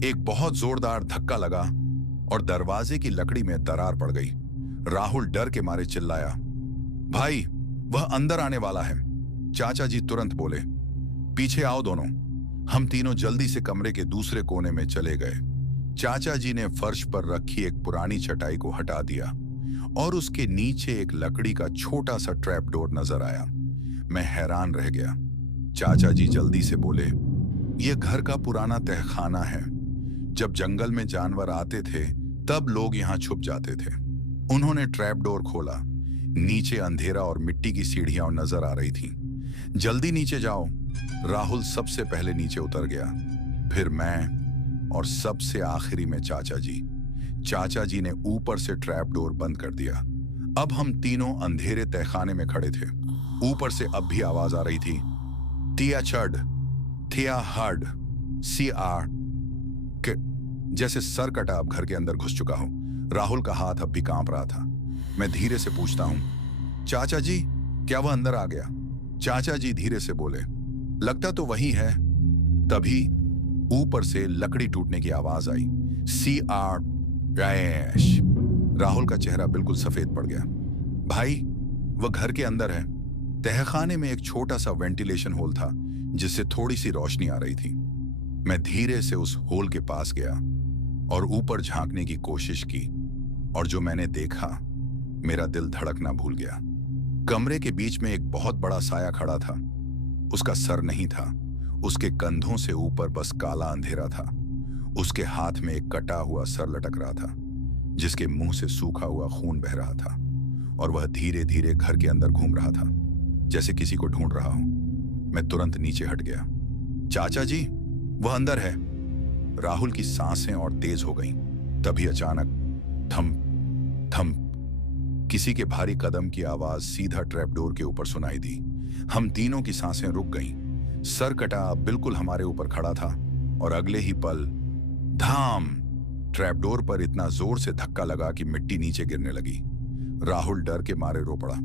एक बहुत जोरदार धक्का लगा और दरवाजे की लकड़ी में दरार पड़ गई। राहुल डर के मारे चिल्लाया, भाई वह अंदर आने वाला है। चाचा जी तुरंत बोले, पीछे आओ दोनों। हम तीनों जल्दी से कमरे के दूसरे कोने में चले गए। चाचा जी ने फर्श पर रखी एक पुरानी चटाई को हटा दिया और उसके नीचे एक लकड़ी का छोटा सा ट्रैप डोर नजर आया। मैं हैरान रह गया। चाचा जी जल्दी से बोले, यह घर का पुराना तहखाना है। जब जंगल में जानवर आते थे तब लोग यहाँ छुप जाते थे। उन्होंने ट्रैप डोर खोला। नीचे अंधेरा और मिट्टी की सीढ़ियां नजर आ रही थीं। जल्दी नीचे जाओ। राहुल सबसे पहले नीचे उतर गया, फिर मैं, और सबसे आखिरी में चाचा जी। चाचा जी ने ऊपर से ट्रैप डोर बंद कर दिया। अब हम तीनों अंधेरे तहखाने में खड़े थे। ऊपर से अब भी आवाज आ रही थी, तिया चढ़ थिया हड सी आर के, जैसे सर कटा अब घर के अंदर घुस चुका हो। राहुल का हाथ अब भी कांप रहा था। मैं धीरे से पूछता हूं, चाचा जी, क्या वह अंदर आ गया? चाचा जी धीरे से बोले, लगता तो वही है। तभी ऊपर से लकड़ी टूटने की आवाज आई, सी आर रैश। राहुल का चेहरा बिल्कुल सफेद पड़ गया। भाई, वह घर के अंदर है। तहखाने में एक छोटा सा वेंटिलेशन होल था जिससे थोड़ी सी रोशनी आ रही थी। मैं धीरे से उस होल के पास गया और ऊपर झांकने की कोशिश की, और जो मैंने देखा, मेरा दिल धड़कना भूल गया। कमरे के बीच में एक बहुत बड़ा साया खड़ा था। उसका सर नहीं था। उसके कंधों से ऊपर बस काला अंधेरा था। उसके हाथ में एक कटा हुआ सर लटक रहा था, जिसके मुंह से सूखा हुआ खून बह रहा था, और वह धीरे धीरे घर के अंदर घूम रहा था। जैसे किसी को ढूंढ रहा हूं। मैं तुरंत नीचे हट गया। चाचा जी, वह अंदर है। राहुल की सांसें और तेज हो गईं। तभी अचानक थम थम किसी के भारी कदम की आवाज सीधा ट्रैपडोर के ऊपर सुनाई दी। हम तीनों की सांसें रुक गईं। सरकटा बिल्कुल हमारे ऊपर खड़ा था और अगले ही पल धाम, ट्रैपडोर पर इतना जोर से धक्का लगा कि मिट्टी नीचे गिरने लगी। राहुल डर के मारे रो पड़ा।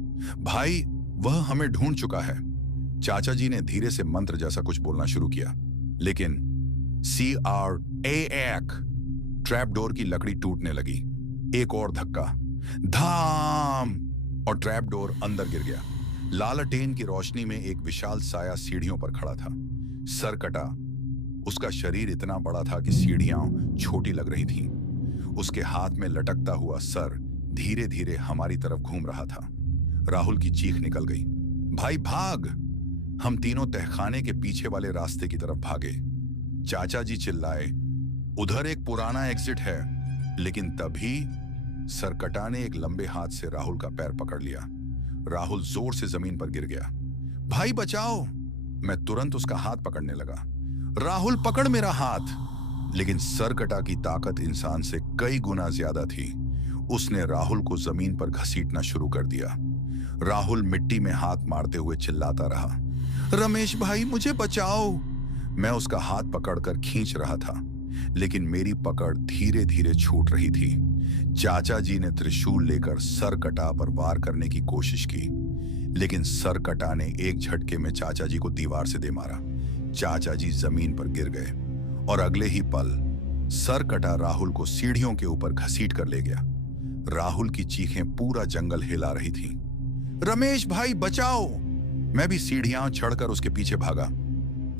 भाई, वह हमें ढूंढ चुका है। चाचा जी ने धीरे से मंत्र जैसा कुछ बोलना शुरू किया, लेकिन CRAK, ट्रैपडोर की लकड़ी टूटने लगी। एक और धक्का, धाम, और ट्रैपडोर अंदर गिर गया। लालटेन की रोशनी में एक विशाल साया सीढ़ियों पर खड़ा था। सरकटा, उसका शरीर इतना बड़ा था कि सीढ़ियां छोटी लग रही थीं। उसके हाथ में लटकता हुआ सर धीरे धीरे हमारी तरफ घूम रहा था। राहुल की चीख निकल गई, भाई भाग! हम तीनों तहखाने के पीछे वाले रास्ते की तरफ भागे। चाचा जी चिल्लाए, उधर एक पुराना एग्जिट है। लेकिन तभी सरकटा ने एक लंबे हाथ से राहुल का पैर पकड़ लिया। राहुल जोर से जमीन पर गिर गया। भाई बचाओ! मैं तुरंत उसका हाथ पकड़ने लगा। राहुल पकड़ मेरा हाथ! लेकिन सरकटा की ताकत इंसान से कई गुना ज्यादा थी। उसने राहुल को जमीन पर घसीटना शुरू कर दिया। राहुल मिट्टी में हाथ मारते हुए चिल्लाता रहा, रमेश भाई, मुझे बचाओ! मैं उसका हाथ पकड़कर खींच रहा था, लेकिन मेरी पकड़ धीरे धीरे छूट रही थी। चाचा जी ने त्रिशूल लेकर सरकटा पर वार करने की कोशिश की, लेकिन सरकटा ने एक झटके में चाचा जी को दीवार से दे मारा। चाचा जी जमीन पर गिर गए और अगले ही पल सरकटा राहुल को सीढ़ियों के ऊपर घसीट कर ले गया। राहुल की चीखें पूरा जंगल हिला रही थीं। रमेश भाई बचाओ! मैं भी सीढ़ियां चढ़कर उसके पीछे भागा,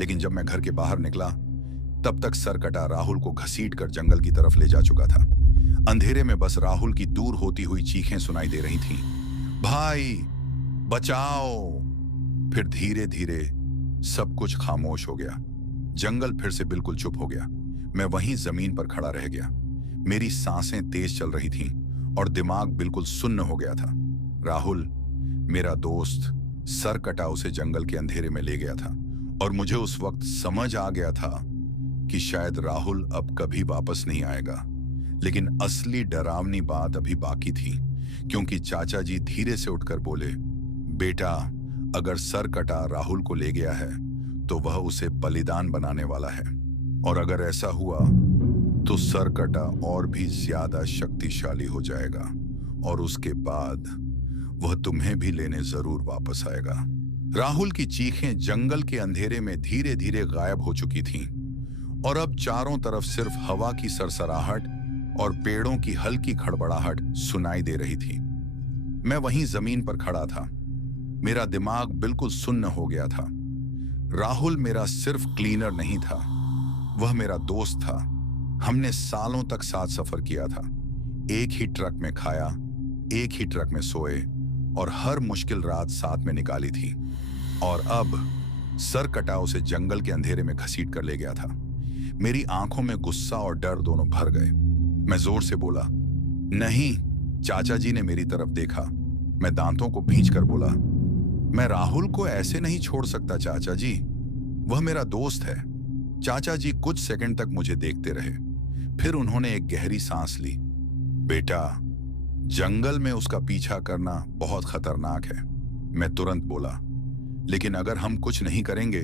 लेकिन जब मैं घर के बाहर निकला तब तक सरकटा राहुल को घसीट कर जंगल की तरफ ले जा चुका था। अंधेरे में बस राहुल की दूर होती हुई चीखें सुनाई दे रही थीं, भाई बचाओ! फिर धीरे धीरे सब कुछ खामोश हो गया। जंगल फिर से बिल्कुल चुप हो गया। मैं वहीं जमीन पर खड़ा रह गया। मेरी सांसें तेज चल रही थीं और दिमाग बिल्कुल सुन्न हो गया था। राहुल, मेरा दोस्त, सरकटा उसे जंगल के अंधेरे में ले गया था और मुझे उस वक्त समझ आ गया था कि शायद राहुल अब कभी वापस नहीं आएगा। लेकिन असली डरावनी बात अभी बाकी थी, क्योंकि चाचा जी धीरे से उठकर बोले, बेटा, अगर सरकटा राहुल को ले गया है तो वह उसे बलिदान बनाने वाला है, और अगर ऐसा हुआ तो सरकटा और भी ज्यादा शक्तिशाली हो जाएगा और उसके बाद वह तुम्हें भी लेने जरूर वापस आएगा। राहुल की चीखें जंगल के अंधेरे में धीरे धीरे गायब हो चुकी थीं और अब चारों तरफ सिर्फ हवा की सरसराहट और पेड़ों की हल्की खड़बड़ाहट सुनाई दे रही थी। मैं वहीं जमीन पर खड़ा था। मेरा दिमाग बिल्कुल सुन्न हो गया था। राहुल मेरा सिर्फ क्लीनर नहीं था, वह मेरा दोस्त था। हमने सालों तक साथ सफर किया था, एक ही ट्रक में खाया, एक ही ट्रक में सोए और हर मुश्किल रात साथ में निकाली थी। और अब सरकटा उसे जंगल के अंधेरे में घसीट कर ले गया था। मेरी आंखों में गुस्सा और डर दोनों भर गए। मैं जोर से बोला, नहीं। चाचा जी ने मेरी तरफ देखा। मैं दांतों को भींचकर बोला, मैं राहुल को ऐसे नहीं छोड़ सकता चाचा जी, वह मेरा दोस्त है। चाचा जी कुछ सेकंड तक मुझे देखते रहे, फिर उन्होंने एक गहरी सांस ली। बेटा, जंगल में उसका पीछा करना बहुत खतरनाक है, मैं तुरंत बोला। लेकिन अगर हम कुछ नहीं करेंगे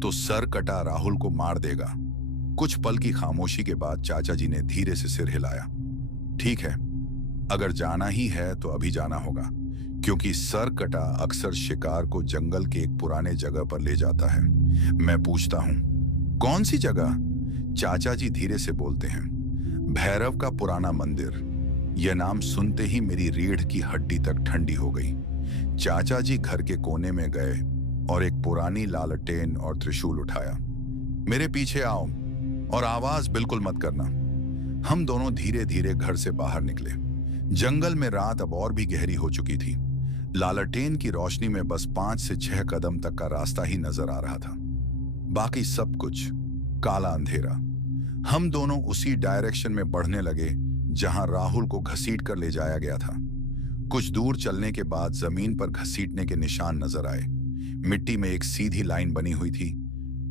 तो सरकटा राहुल को मार देगा। कुछ पल की खामोशी के बाद चाचा जी ने धीरे से सिर हिलाया। ठीक है, अगर जाना ही है तो अभी जाना होगा, क्योंकि सरकटा अक्सर शिकार को जंगल के एक पुराने जगह पर ले जाता है। मैं पूछता हूं, कौन सी जगह? चाचा जी धीरे से बोलते हैं, भैरव का पुराना मंदिर। यह नाम सुनते ही मेरी रीढ़ की हड्डी तक ठंडी हो गई। चाचा जी घर के कोने में गए और एक पुरानी लालटेन और त्रिशूल उठाया। मेरे पीछे आओ और आवाज बिल्कुल मत करना। हम दोनों धीरे धीरे घर से बाहर निकले। जंगल में रात अब और भी गहरी हो चुकी थी। लालटेन की रोशनी में बस 5 से 6 कदम तक का रास्ता ही नजर आ रहा था, बाकी सब कुछ काला अंधेरा। हम दोनों उसी डायरेक्शन में बढ़ने लगे जहां राहुल को घसीट कर ले जाया गया था। कुछ दूर चलने के बाद जमीन पर घसीटने के निशान नजर आए। मिट्टी में एक सीधी लाइन बनी हुई थी,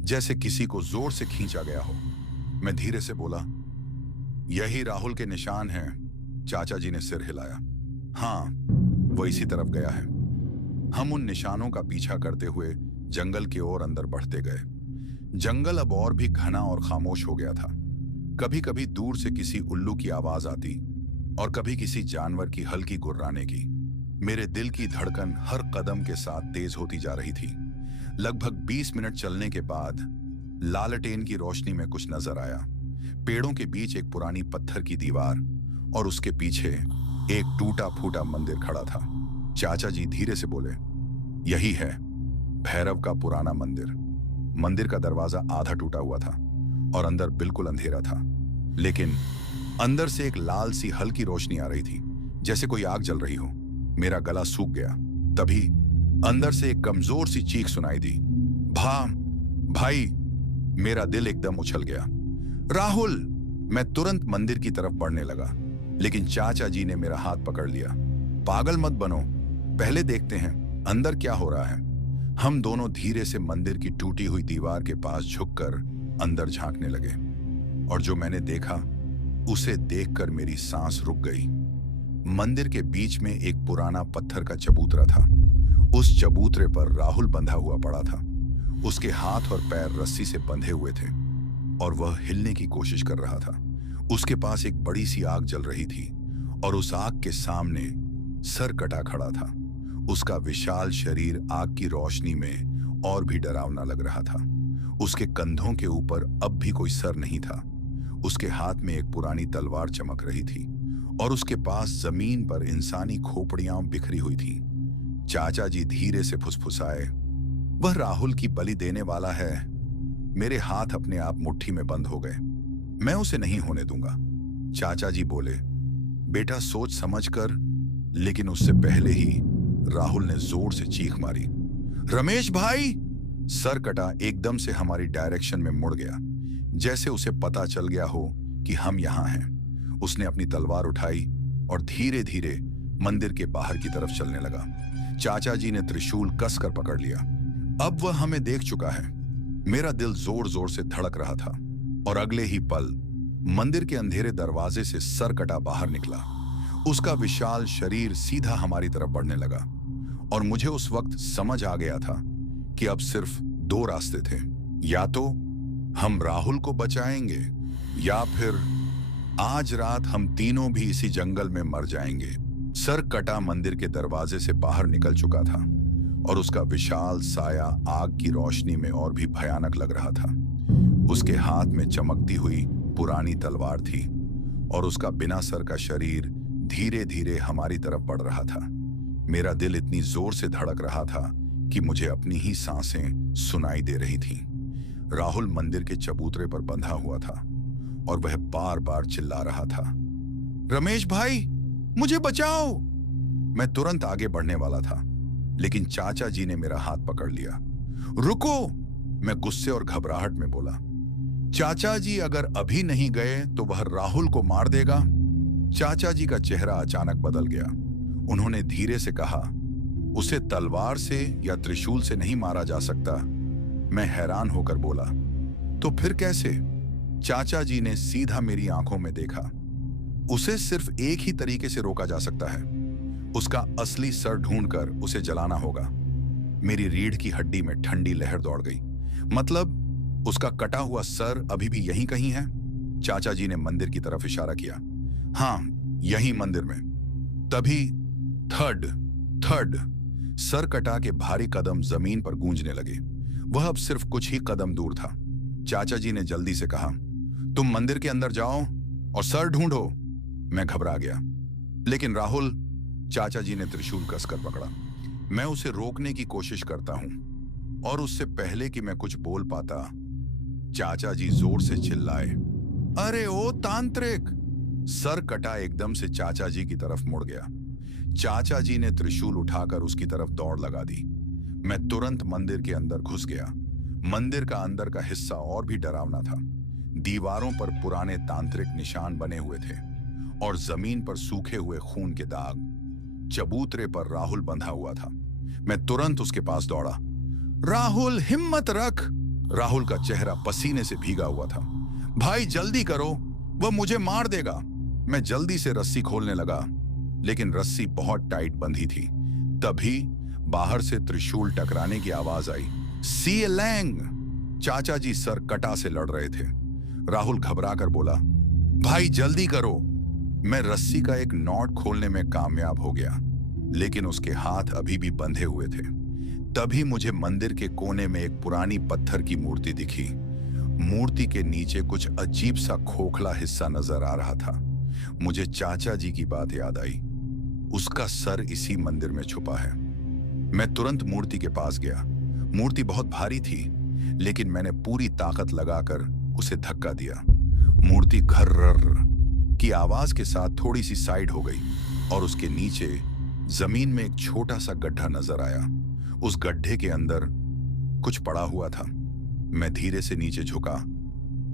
जैसे किसी को जोर से खींचा गया हो। मैं धीरे से बोला, यही राहुल के निशान हैं। चाचा जी ने सिर हिलाया। हाँ, वो इसी तरफ गया है। हम उन निशानों का पीछा करते हुए जंगल की ओर अंदर बढ़ते गए। जंगल अब और भी घना और खामोश हो गया था। कभी कभी दूर से किसी उल्लू की आवाज आती और कभी किसी जानवर की हल्की गुर्राने की। मेरे दिल की धड़कन हर कदम के साथ तेज होती जा रही थी। लगभग 20 मिनट चलने के बाद लालटेन की रोशनी में कुछ नजर आया। पेड़ों के बीच एक पुरानी पत्थर की दीवार और उसके पीछे एक टूटा फूटा मंदिर खड़ा था। चाचा जी धीरे से बोले, यही है भैरव का पुराना मंदिर। मंदिर का दरवाजा आधा टूटा हुआ था और अंदर बिल्कुल अंधेरा था, लेकिन अंदर से एक लाल सी हल्की रोशनी आ रही थी, जैसे कोई आग जल रही हो। मेरा गला सूख गया। तभी अंदर से एक कमजोर सी चीख सुनाई दी, भाई। मेरा दिल एकदम उछल गया। राहुल! मैं तुरंत मंदिर की तरफ बढ़ने लगा, लेकिन चाचा जी ने मेरा हाथ पकड़ लिया। पागल मत बनो, पहले देखते हैं अंदर क्या हो रहा है। हम दोनों धीरे से मंदिर की टूटी हुई दीवार के पास झुककर अंदर झांकने लगे, और जो मैंने देखा उसे देखकर मेरी सांस रुक गई। मंदिर के बीच में एक पुराना पत्थर का चबूतरा था। उस चबूतरे पर राहुल बंधा हुआ पड़ा था। उसके हाथ और पैर रस्सी से बंधे हुए थे और वह हिलने की कोशिश कर रहा था। उसके पास एक बड़ी सी आग जल रही थी और उस आग के सामने सर कटा खड़ा था। उसका विशाल शरीर आग की रोशनी में और भी डरावना लग रहा था। उसके कंधों के ऊपर अब भी कोई सर नहीं था। उसके हाथ में एक पुरानी तलवार चमक रही थी और उसके पास जमीन पर इंसानी खोपड़ियां बिखरी हुई थी। चाचा जी धीरे से फुसफुसाए, वह राहुल की बलि देने वाला है। मेरे हाथ अपने आप मुट्ठी में बंद हो गए। मैं उसे नहीं होने दूंगा। चाचा जी बोले, बेटा सोच समझ कर। लेकिन उससे पहले ही राहुल ने जोर से चीख मारी, रमेश भाई! सर कटा एकदम से हमारी डायरेक्शन में मुड़ गया, जैसे उसे पता चल गया हो कि हम यहां हैं। उसने अपनी तलवार उठाई और धीरे धीरे मंदिर के बाहर की तरफ चलने लगा। चाचा जी ने त्रिशूल कसकर पकड़ लिया। अब वह हमें देख चुका है। मेरा दिल जोर जोर से धड़क रहा था और अगले ही पल मंदिर के अंधेरे दरवाजे से सर कटा बाहर निकला। उसका विशाल शरीर सीधा हमारी तरफ बढ़ने लगा और मुझे उस वक्त समझ आ गया था कि अब सिर्फ दो रास्ते थे, या तो हम राहुल को बचाएंगे या फिर आज रात हम तीनों भी इसी जंगल में मर जाएंगे। सर कटा मंदिर के दरवाजे से बाहर निकल चुका था और उसका विशाल साया आग की रोशनी में और भी भयानक लग रहा था। उसके हाथ में चमकती हुई पुरानी तलवार थी और उसका बिना सर का शरीर धीरे धीरे हमारी तरफ बढ़ रहा था। मेरा दिल इतनी जोर से धड़क रहा था कि मुझे अपनी ही सांसें सुनाई दे रही थीं। राहुल मंदिर के चबूतरे पर बंधा हुआ था और वह बार बार चिल्ला रहा था, रमेश भाई, मुझे बचाओ! मैं तुरंत आगे बढ़ने वाला था, लेकिन चाचा जी ने मेरा हाथ पकड़ लिया। रुको! मैं गुस्से और घबराहट में बोला। चाचा जी अगर अभी नहीं गए तो वह राहुल को मार देगा। चाचा जी का चेहरा अचानक बदल गया। उन्होंने धीरे से कहा, उसे तलवार से या त्रिशूल से नहीं मारा जा सकता। मैं हैरान होकर बोला, तो फिर कैसे? चाचा जी ने सीधा मेरी आंखों में देखा। उसे सिर्फ एक ही तरीके से रोका जा सकता है, उसका असली सर ढूंढकर उसे जलाना होगा। मेरी रीढ़ की हड्डी में ठंडी लहर दौड़ गई। मतलब उसका कटा हुआ सर अभी भी यहीं कहीं है? चाचा जी ने मंदिर की तरफ इशारा किया। हाँ, यहीं मंदिर में। तभी थर्ड सर कटा के भारी कदम जमीन पर गूंजने लगे। वह अब सिर्फ कुछ ही कदम दूर था। चाचा जी ने जल्दी से कहा, तुम मंदिर के अंदर जाओ और सर ढूंढो। मैं घबरा गया, लेकिन राहुल, चाचा जी ने त्रिशूल कसकर पकड़ा। मैं उसे रोकने की कोशिश करता हूं और उससे पहले कि मैं कुछ बोल पाता, चाचा जी जोर से चिल्लाए, अरे ओ तांत्रिक! सर कटा एकदम से चाचा जी की तरफ मुड़ गया। चाचा जी ने त्रिशूल उठाकर उसकी तरफ दौड़ लगा दी। मैं तुरंत मंदिर के अंदर घुस गया। मंदिर का अंदर का हिस्सा और भी डरावना था। दीवारों पर पुराने तांत्रिक निशान बने हुए थे और जमीन पर सूखे हुए खून के दाग। चबूतरे पर राहुल बंधा हुआ था। मैं तुरंत उसके पास दौड़ा। राहुल, हिम्मत रख। राहुल का चेहरा पसीने से भीगा हुआ था। भाई जल्दी करो, वह मुझे मार देगा। मैं जल्दी से रस्सी खोलने लगा, लेकिन रस्सी बहुत टाइट बंधी थी। तभी बाहर से त्रिशूल टकराने की आवाज आई। सी लैंग! चाचा जी सर कटा से लड़ रहे थे। राहुल घबरा कर बोला, भाई जल्दी करो। मैं रस्सी का एक नॉट खोलने में कामयाब हो गया, लेकिन उसके हाथ अभी भी बंधे हुए थे। तभी मुझे मंदिर के कोने में एक पुरानी पत्थर की मूर्ति दिखी। मूर्ति के नीचे कुछ अजीब सा खोखला हिस्सा नजर आ रहा था। मुझे चाचा जी की बात याद आई। उसका सर इसी मंदिर में छुपा है। मैं तुरंत मूर्ति के पास गया। मूर्ति बहुत भारी थी, लेकिन मैंने पूरी ताकत लगाकर उसे धक्का दिया। मूर्ति घर्र की आवाज के साथ थोड़ी सी साइड हो गई और उसके नीचे जमीन में एक छोटा सा गड्ढा नजर आया। उस गड्ढे के अंदर कुछ पड़ा हुआ था। मैं धीरे से नीचे झुका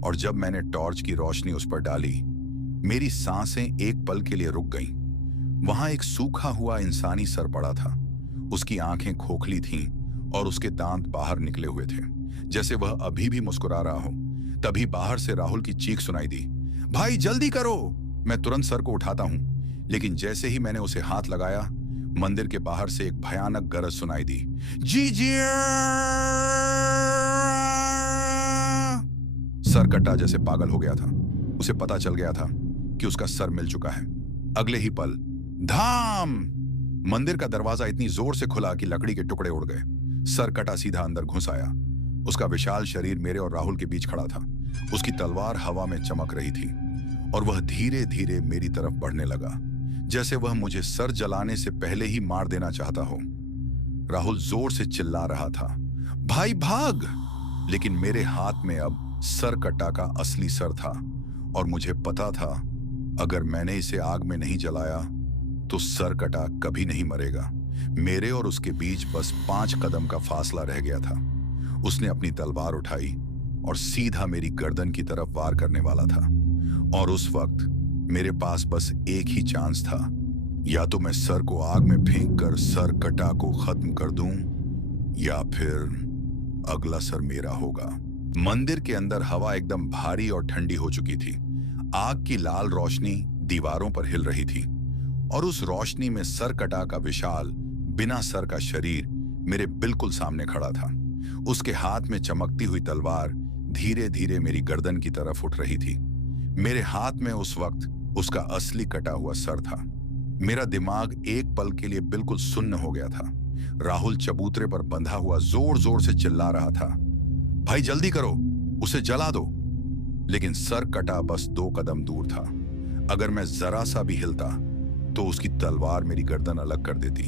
और जब मैंने टॉर्च की रोशनी उस पर डाली, मेरी सांसें एक पल के लिए रुक गईं। वहां एक सूखा हुआ इंसानी सर पड़ा था। उसकी आंखें खोखली थीं और उसके दांत बाहर निकले हुए थे, जैसे वह अभी भी मुस्कुरा रहा हो। तभी बाहर से राहुल की चीख सुनाई दी, भाई जल्दी करो। मैं तुरंत सर को उठाता हूं, लेकिन जैसे ही मैंने उसे हाथ लगाया, मंदिर के बाहर से एक भयानक गरज सुनाई दी। जी जी! सर कटा जैसे पागल हो गया था। उसे पता चल गया था कि उसका सर मिल चुका है। अगले ही पल धाम! मंदिर का दरवाजा इतनी जोर से खुला कि लकड़ी के टुकड़े उड़ गए। सर कटा सीधा अंदर घुस आया। उसका विशाल शरीर मेरे और राहुल के बीच खड़ा था। उसकी तलवार हवा में चमक रही थी और वह धीरे धीरे मेरी तरफ बढ़ने लगा, जैसे वह मुझे सर जलाने से पहले ही मार देना चाहता हो। राहुल जोर से चिल्ला रहा था, भाई भाग! लेकिन मेरे हाथ में अब सर कटा का असली सर था और मुझे पता था, अगर मैंने इसे आग में नहीं जलाया तो सर कटा कभी नहीं मरेगा। मेरे और उसके बीच बस 5 कदम का फासला रह गया था। उसने अपनी तलवार उठाई और सीधा मेरी गर्दन की तरफ वार करने वाला था। और उस वक्त मेरे पास बस एक ही चांस था, या तो मैं सर को आग में फेंककर सर कटा को खत्म कर दूं, या फिर अगला सर मेरा होगा। मंदिर के अंदर हवा एकदम भारी और ठंडी हो चुकी थी। आग की लाल रोशनी दीवारों पर हिल रही थी और उस रोशनी में सर कटा का विशाल बिना सर का शरीर मेरे बिल्कुल सामने खड़ा था। उसके हाथ में चमकती हुई तलवार धीरे धीरे मेरी गर्दन की तरफ उठ रही थी। मेरे हाथ में उस वक्त उसका असली कटा हुआ सर था। मेरा दिमाग एक पल के लिए बिल्कुल सुन्न हो गया था। राहुल चबूतरे पर बंधा हुआ जोर जोर से चिल्ला रहा था, भाई जल्दी करो, उसे जला दो। लेकिन सर कटा बस 2 कदम दूर था। अगर मैं जरा सा भी हिलता तो उसकी तलवार मेरी गर्दन अलग कर देती।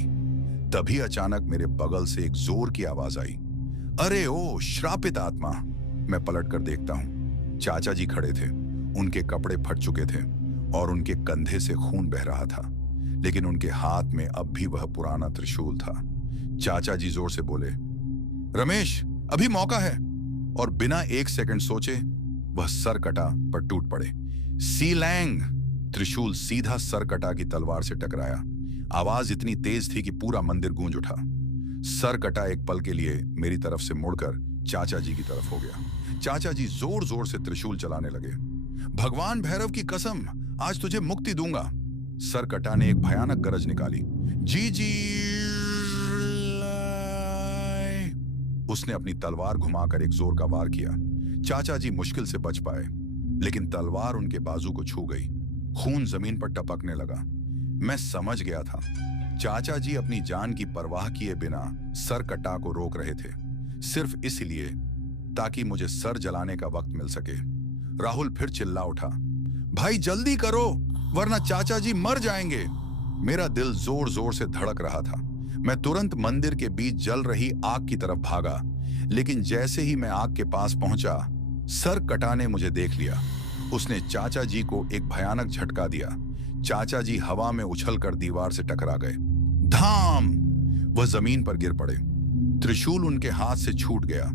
तभी अचानक मेरे बगल से एक जोर की आवाज आई, अरे ओ श्रापित आत्मा! मैं पलट कर देखता हूं। चाचा जी खड़े थे। उनके कपड़े फट चुके थे और उनके कंधे से खून बह रहा था, लेकिन उनके हाथ में अब भी वह पुराना त्रिशूल था। चाचा जी जोर से बोले, रमेश, अभी मौका है। और बिना 1 सेकंड सोचे वह सर कटा पर टूट पड़े। सी लैंग! त्रिशूल सीधा सर कटा की तलवार से टकराया। आवाज इतनी तेज थी कि पूरा मंदिर गूंज उठा। सर कटा एक पल के लिए मेरी तरफ से मुड़कर चाचा जी की तरफ हो गया। चाचा जी जोर जोर से त्रिशूल चलाने लगे। भगवान भैरव की कसम, आज तुझे मुक्ति दूंगा। सर कटा ने एक भयानक गरज निकाली। जी जी! उसने अपनी तलवार घुमाकर एक जोर का वार किया। चाचा जी मुश्किल से बच पाए, लेकिन तलवार उनके बाजू को छू गई। खून जमीन पर टपकने लगा। मैं समझ गया था, चाचा जी अपनी जान की परवाह किए बिना सर कटा को रोक रहे थे, सिर्फ इसलिए ताकि मुझे सर जलाने का वक्त मिल सके। राहुल फिर चिल्ला उठा, भाई जल्दी करो, वरना चाचा जी मर जाएंगे। मेरा दिल जोर जोर से धड़क रहा था। मैं तुरंत मंदिर के बीच जल रही आग की तरफ भागा, लेकिन जैसे ही मैं आग के पास पहुंचा, सर कटा ने मुझे देख लिया। उसने चाचा जी को एक भयानक झटका दिया। चाचा जी हवा में उछलकर दीवार से टकरा गए। धाम! वह जमीन पर गिर पड़े। त्रिशूल उनके हाथ से छूट गया।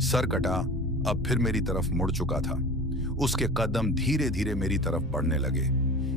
सर कटा अब फिर मेरी तरफ मुड़ चुका था। उसके कदम धीरे धीरे मेरी तरफ बढ़ने लगे।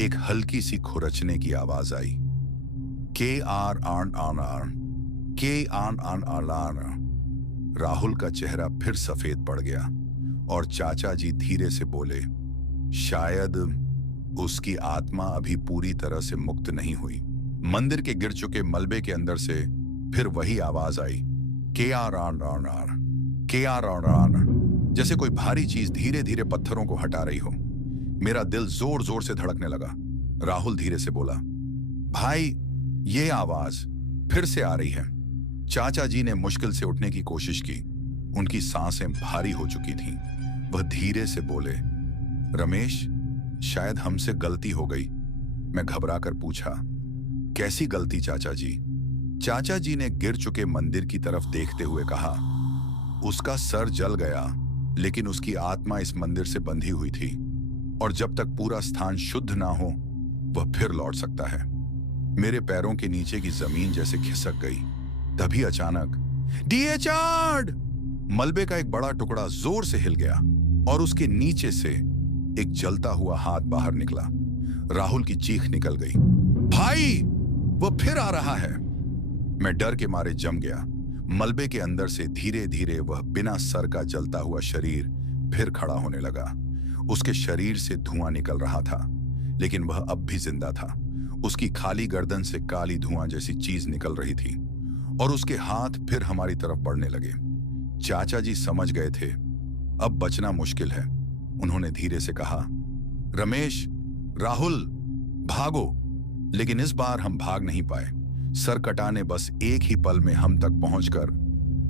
एक हल्की सी खुरचने की आवाज आई। के आर आन आन आन, के आन आन आन आन। राहुल का चेहरा फिर सफेद पड़ गया और चाचा जी धीरे से बोले, शायद उसकी आत्मा अभी पूरी तरह से मुक्त नहीं हुई। मंदिर के गिर चुके मलबे के अंदर से फिर वही आवाज आई, के आर आन आन आन, के आर आन आन। जैसे कोई भारी चीज धीरे धीरे पत्थरों को हटा रही हो। मेरा दिल जोर जोर से धड़कने लगा। राहुल धीरे से बोला, भाई ये आवाज फिर से आ रही है। चाचा जी ने मुश्किल से उठने की कोशिश की। उनकी सांसें भारी हो चुकी थीं। वह धीरे से बोले, रमेश, शायद हमसे गलती हो गई। मैं घबराकर पूछा, कैसी गलती चाचा जी? चाचा जी ने गिर चुके मंदिर की तरफ देखते हुए कहा, उसका सर जल गया, लेकिन उसकी आत्मा इस मंदिर से बंधी हुई थी और जब तक पूरा स्थान शुद्ध ना हो वह फिर लौट सकता है। मेरे पैरों के नीचे की जमीन जैसे खिसक गई। तभी अचानक डीएचआर! मलबे का एक बड़ा टुकड़ा जोर से हिल गया और उसके नीचे से एक जलता हुआ हाथ बाहर निकला। राहुल की चीख निकल गई, भाई वो फिर आ रहा है। मैं डर के मारे जम गया। मलबे के अंदर से धीरे धीरे वह बिना सर का जलता हुआ शरीर फिर खड़ा होने लगा। उसके शरीर से धुआं निकल रहा था, लेकिन वह अब भी जिंदा था। उसकी खाली गर्दन से काली धुआं जैसी चीज निकल रही थी और उसके हाथ फिर हमारी तरफ बढ़ने लगे। चाचा जी समझ गए थे अब बचना मुश्किल है। उन्होंने धीरे से कहा, रमेश, राहुल, भागो। लेकिन इस बार हम भाग नहीं पाए। सरकटा ने बस एक ही पल में हम तक पहुंचकर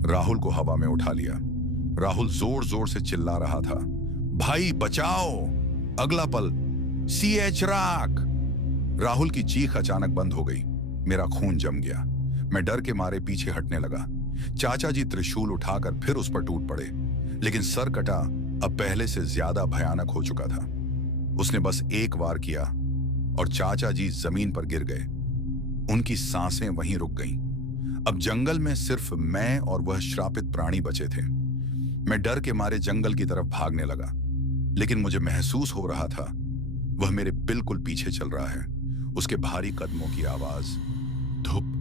राहुल को हवा में उठा लिया। राहुल जोर जोर से चिल्ला रहा था, भाई बचाओ। अगला पल, सीएच राख। राहुल की चीख अचानक बंद हो गई। मेरा खून जम गया। मैं डर के मारे पीछे हटने लगा। चाचा जी त्रिशूल उठाकर फिर उस पर टूट पड़े, लेकिन सरकटा अब पहले से ज्यादा भयानक हो चुका था। उसने बस एक वार किया और चाचा जी जमीन पर गिर गए। उनकी सांसें वहीं रुक गईं। अब जंगल में सिर्फ मैं और वह श्रापित प्राणी बचे थे। मैं डर के मारे जंगल की तरफ भागने लगा, लेकिन मुझे महसूस हो रहा था वह मेरे बिल्कुल पीछे चल रहा है। उसके भारी कदमों की आवाज, धुप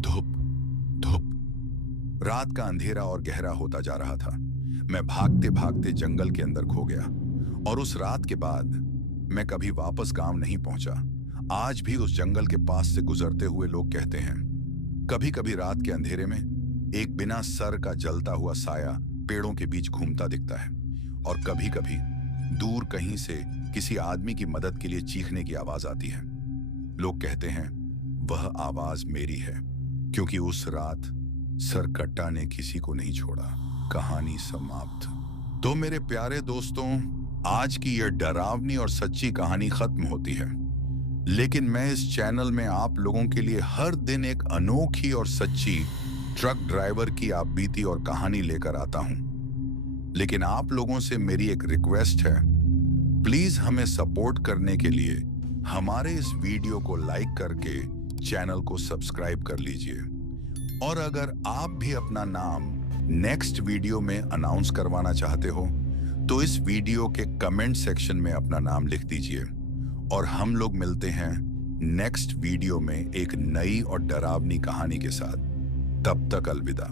धुप धुप। रात का अंधेरा और गहरा होता जा रहा था। मैं भागते भागते जंगल के अंदर खो गया और उस रात के बाद मैं कभी वापस गांव नहीं पहुंचा। आज भी उस जंगल के पास से गुजरते हुए लोग कहते हैं, कभी कभी रात के अंधेरे में एक बिना सर का जलता हुआ साया पेड़ों के बीच घूमता दिखता है और कभी कभी दूर कहीं से किसी आदमी की मदद के लिए चीखने की आवाज आती है। लोग कहते हैं वह आवाज मेरी है, क्योंकि उस रात सरकट्टा ने किसी को नहीं छोड़ा। कहानी समाप्त। तो मेरे प्यारे दोस्तों, आज की यह डरावनी और सच्ची कहानी खत्म होती है, लेकिन मैं इस चैनल में आप लोगों के लिए हर दिन एक अनोखी और सच्ची ट्रक ड्राइवर की आप बीती और कहानी लेकर आता हूं। लेकिन आप लोगों से मेरी एक रिक्वेस्ट है, प्लीज हमें सपोर्ट करने के लिए हमारे इस वीडियो को लाइक करके चैनल को सब्सक्राइब कर लीजिए। और अगर आप भी अपना नाम नेक्स्ट वीडियो में अनाउंस करवाना चाहते हो तो इस वीडियो के कमेंट सेक्शन में अपना नाम लिख दीजिए। और हम लोग मिलते हैं नेक्स्ट वीडियो में एक नई और डरावनी कहानी के साथ। तब तक अलविदा।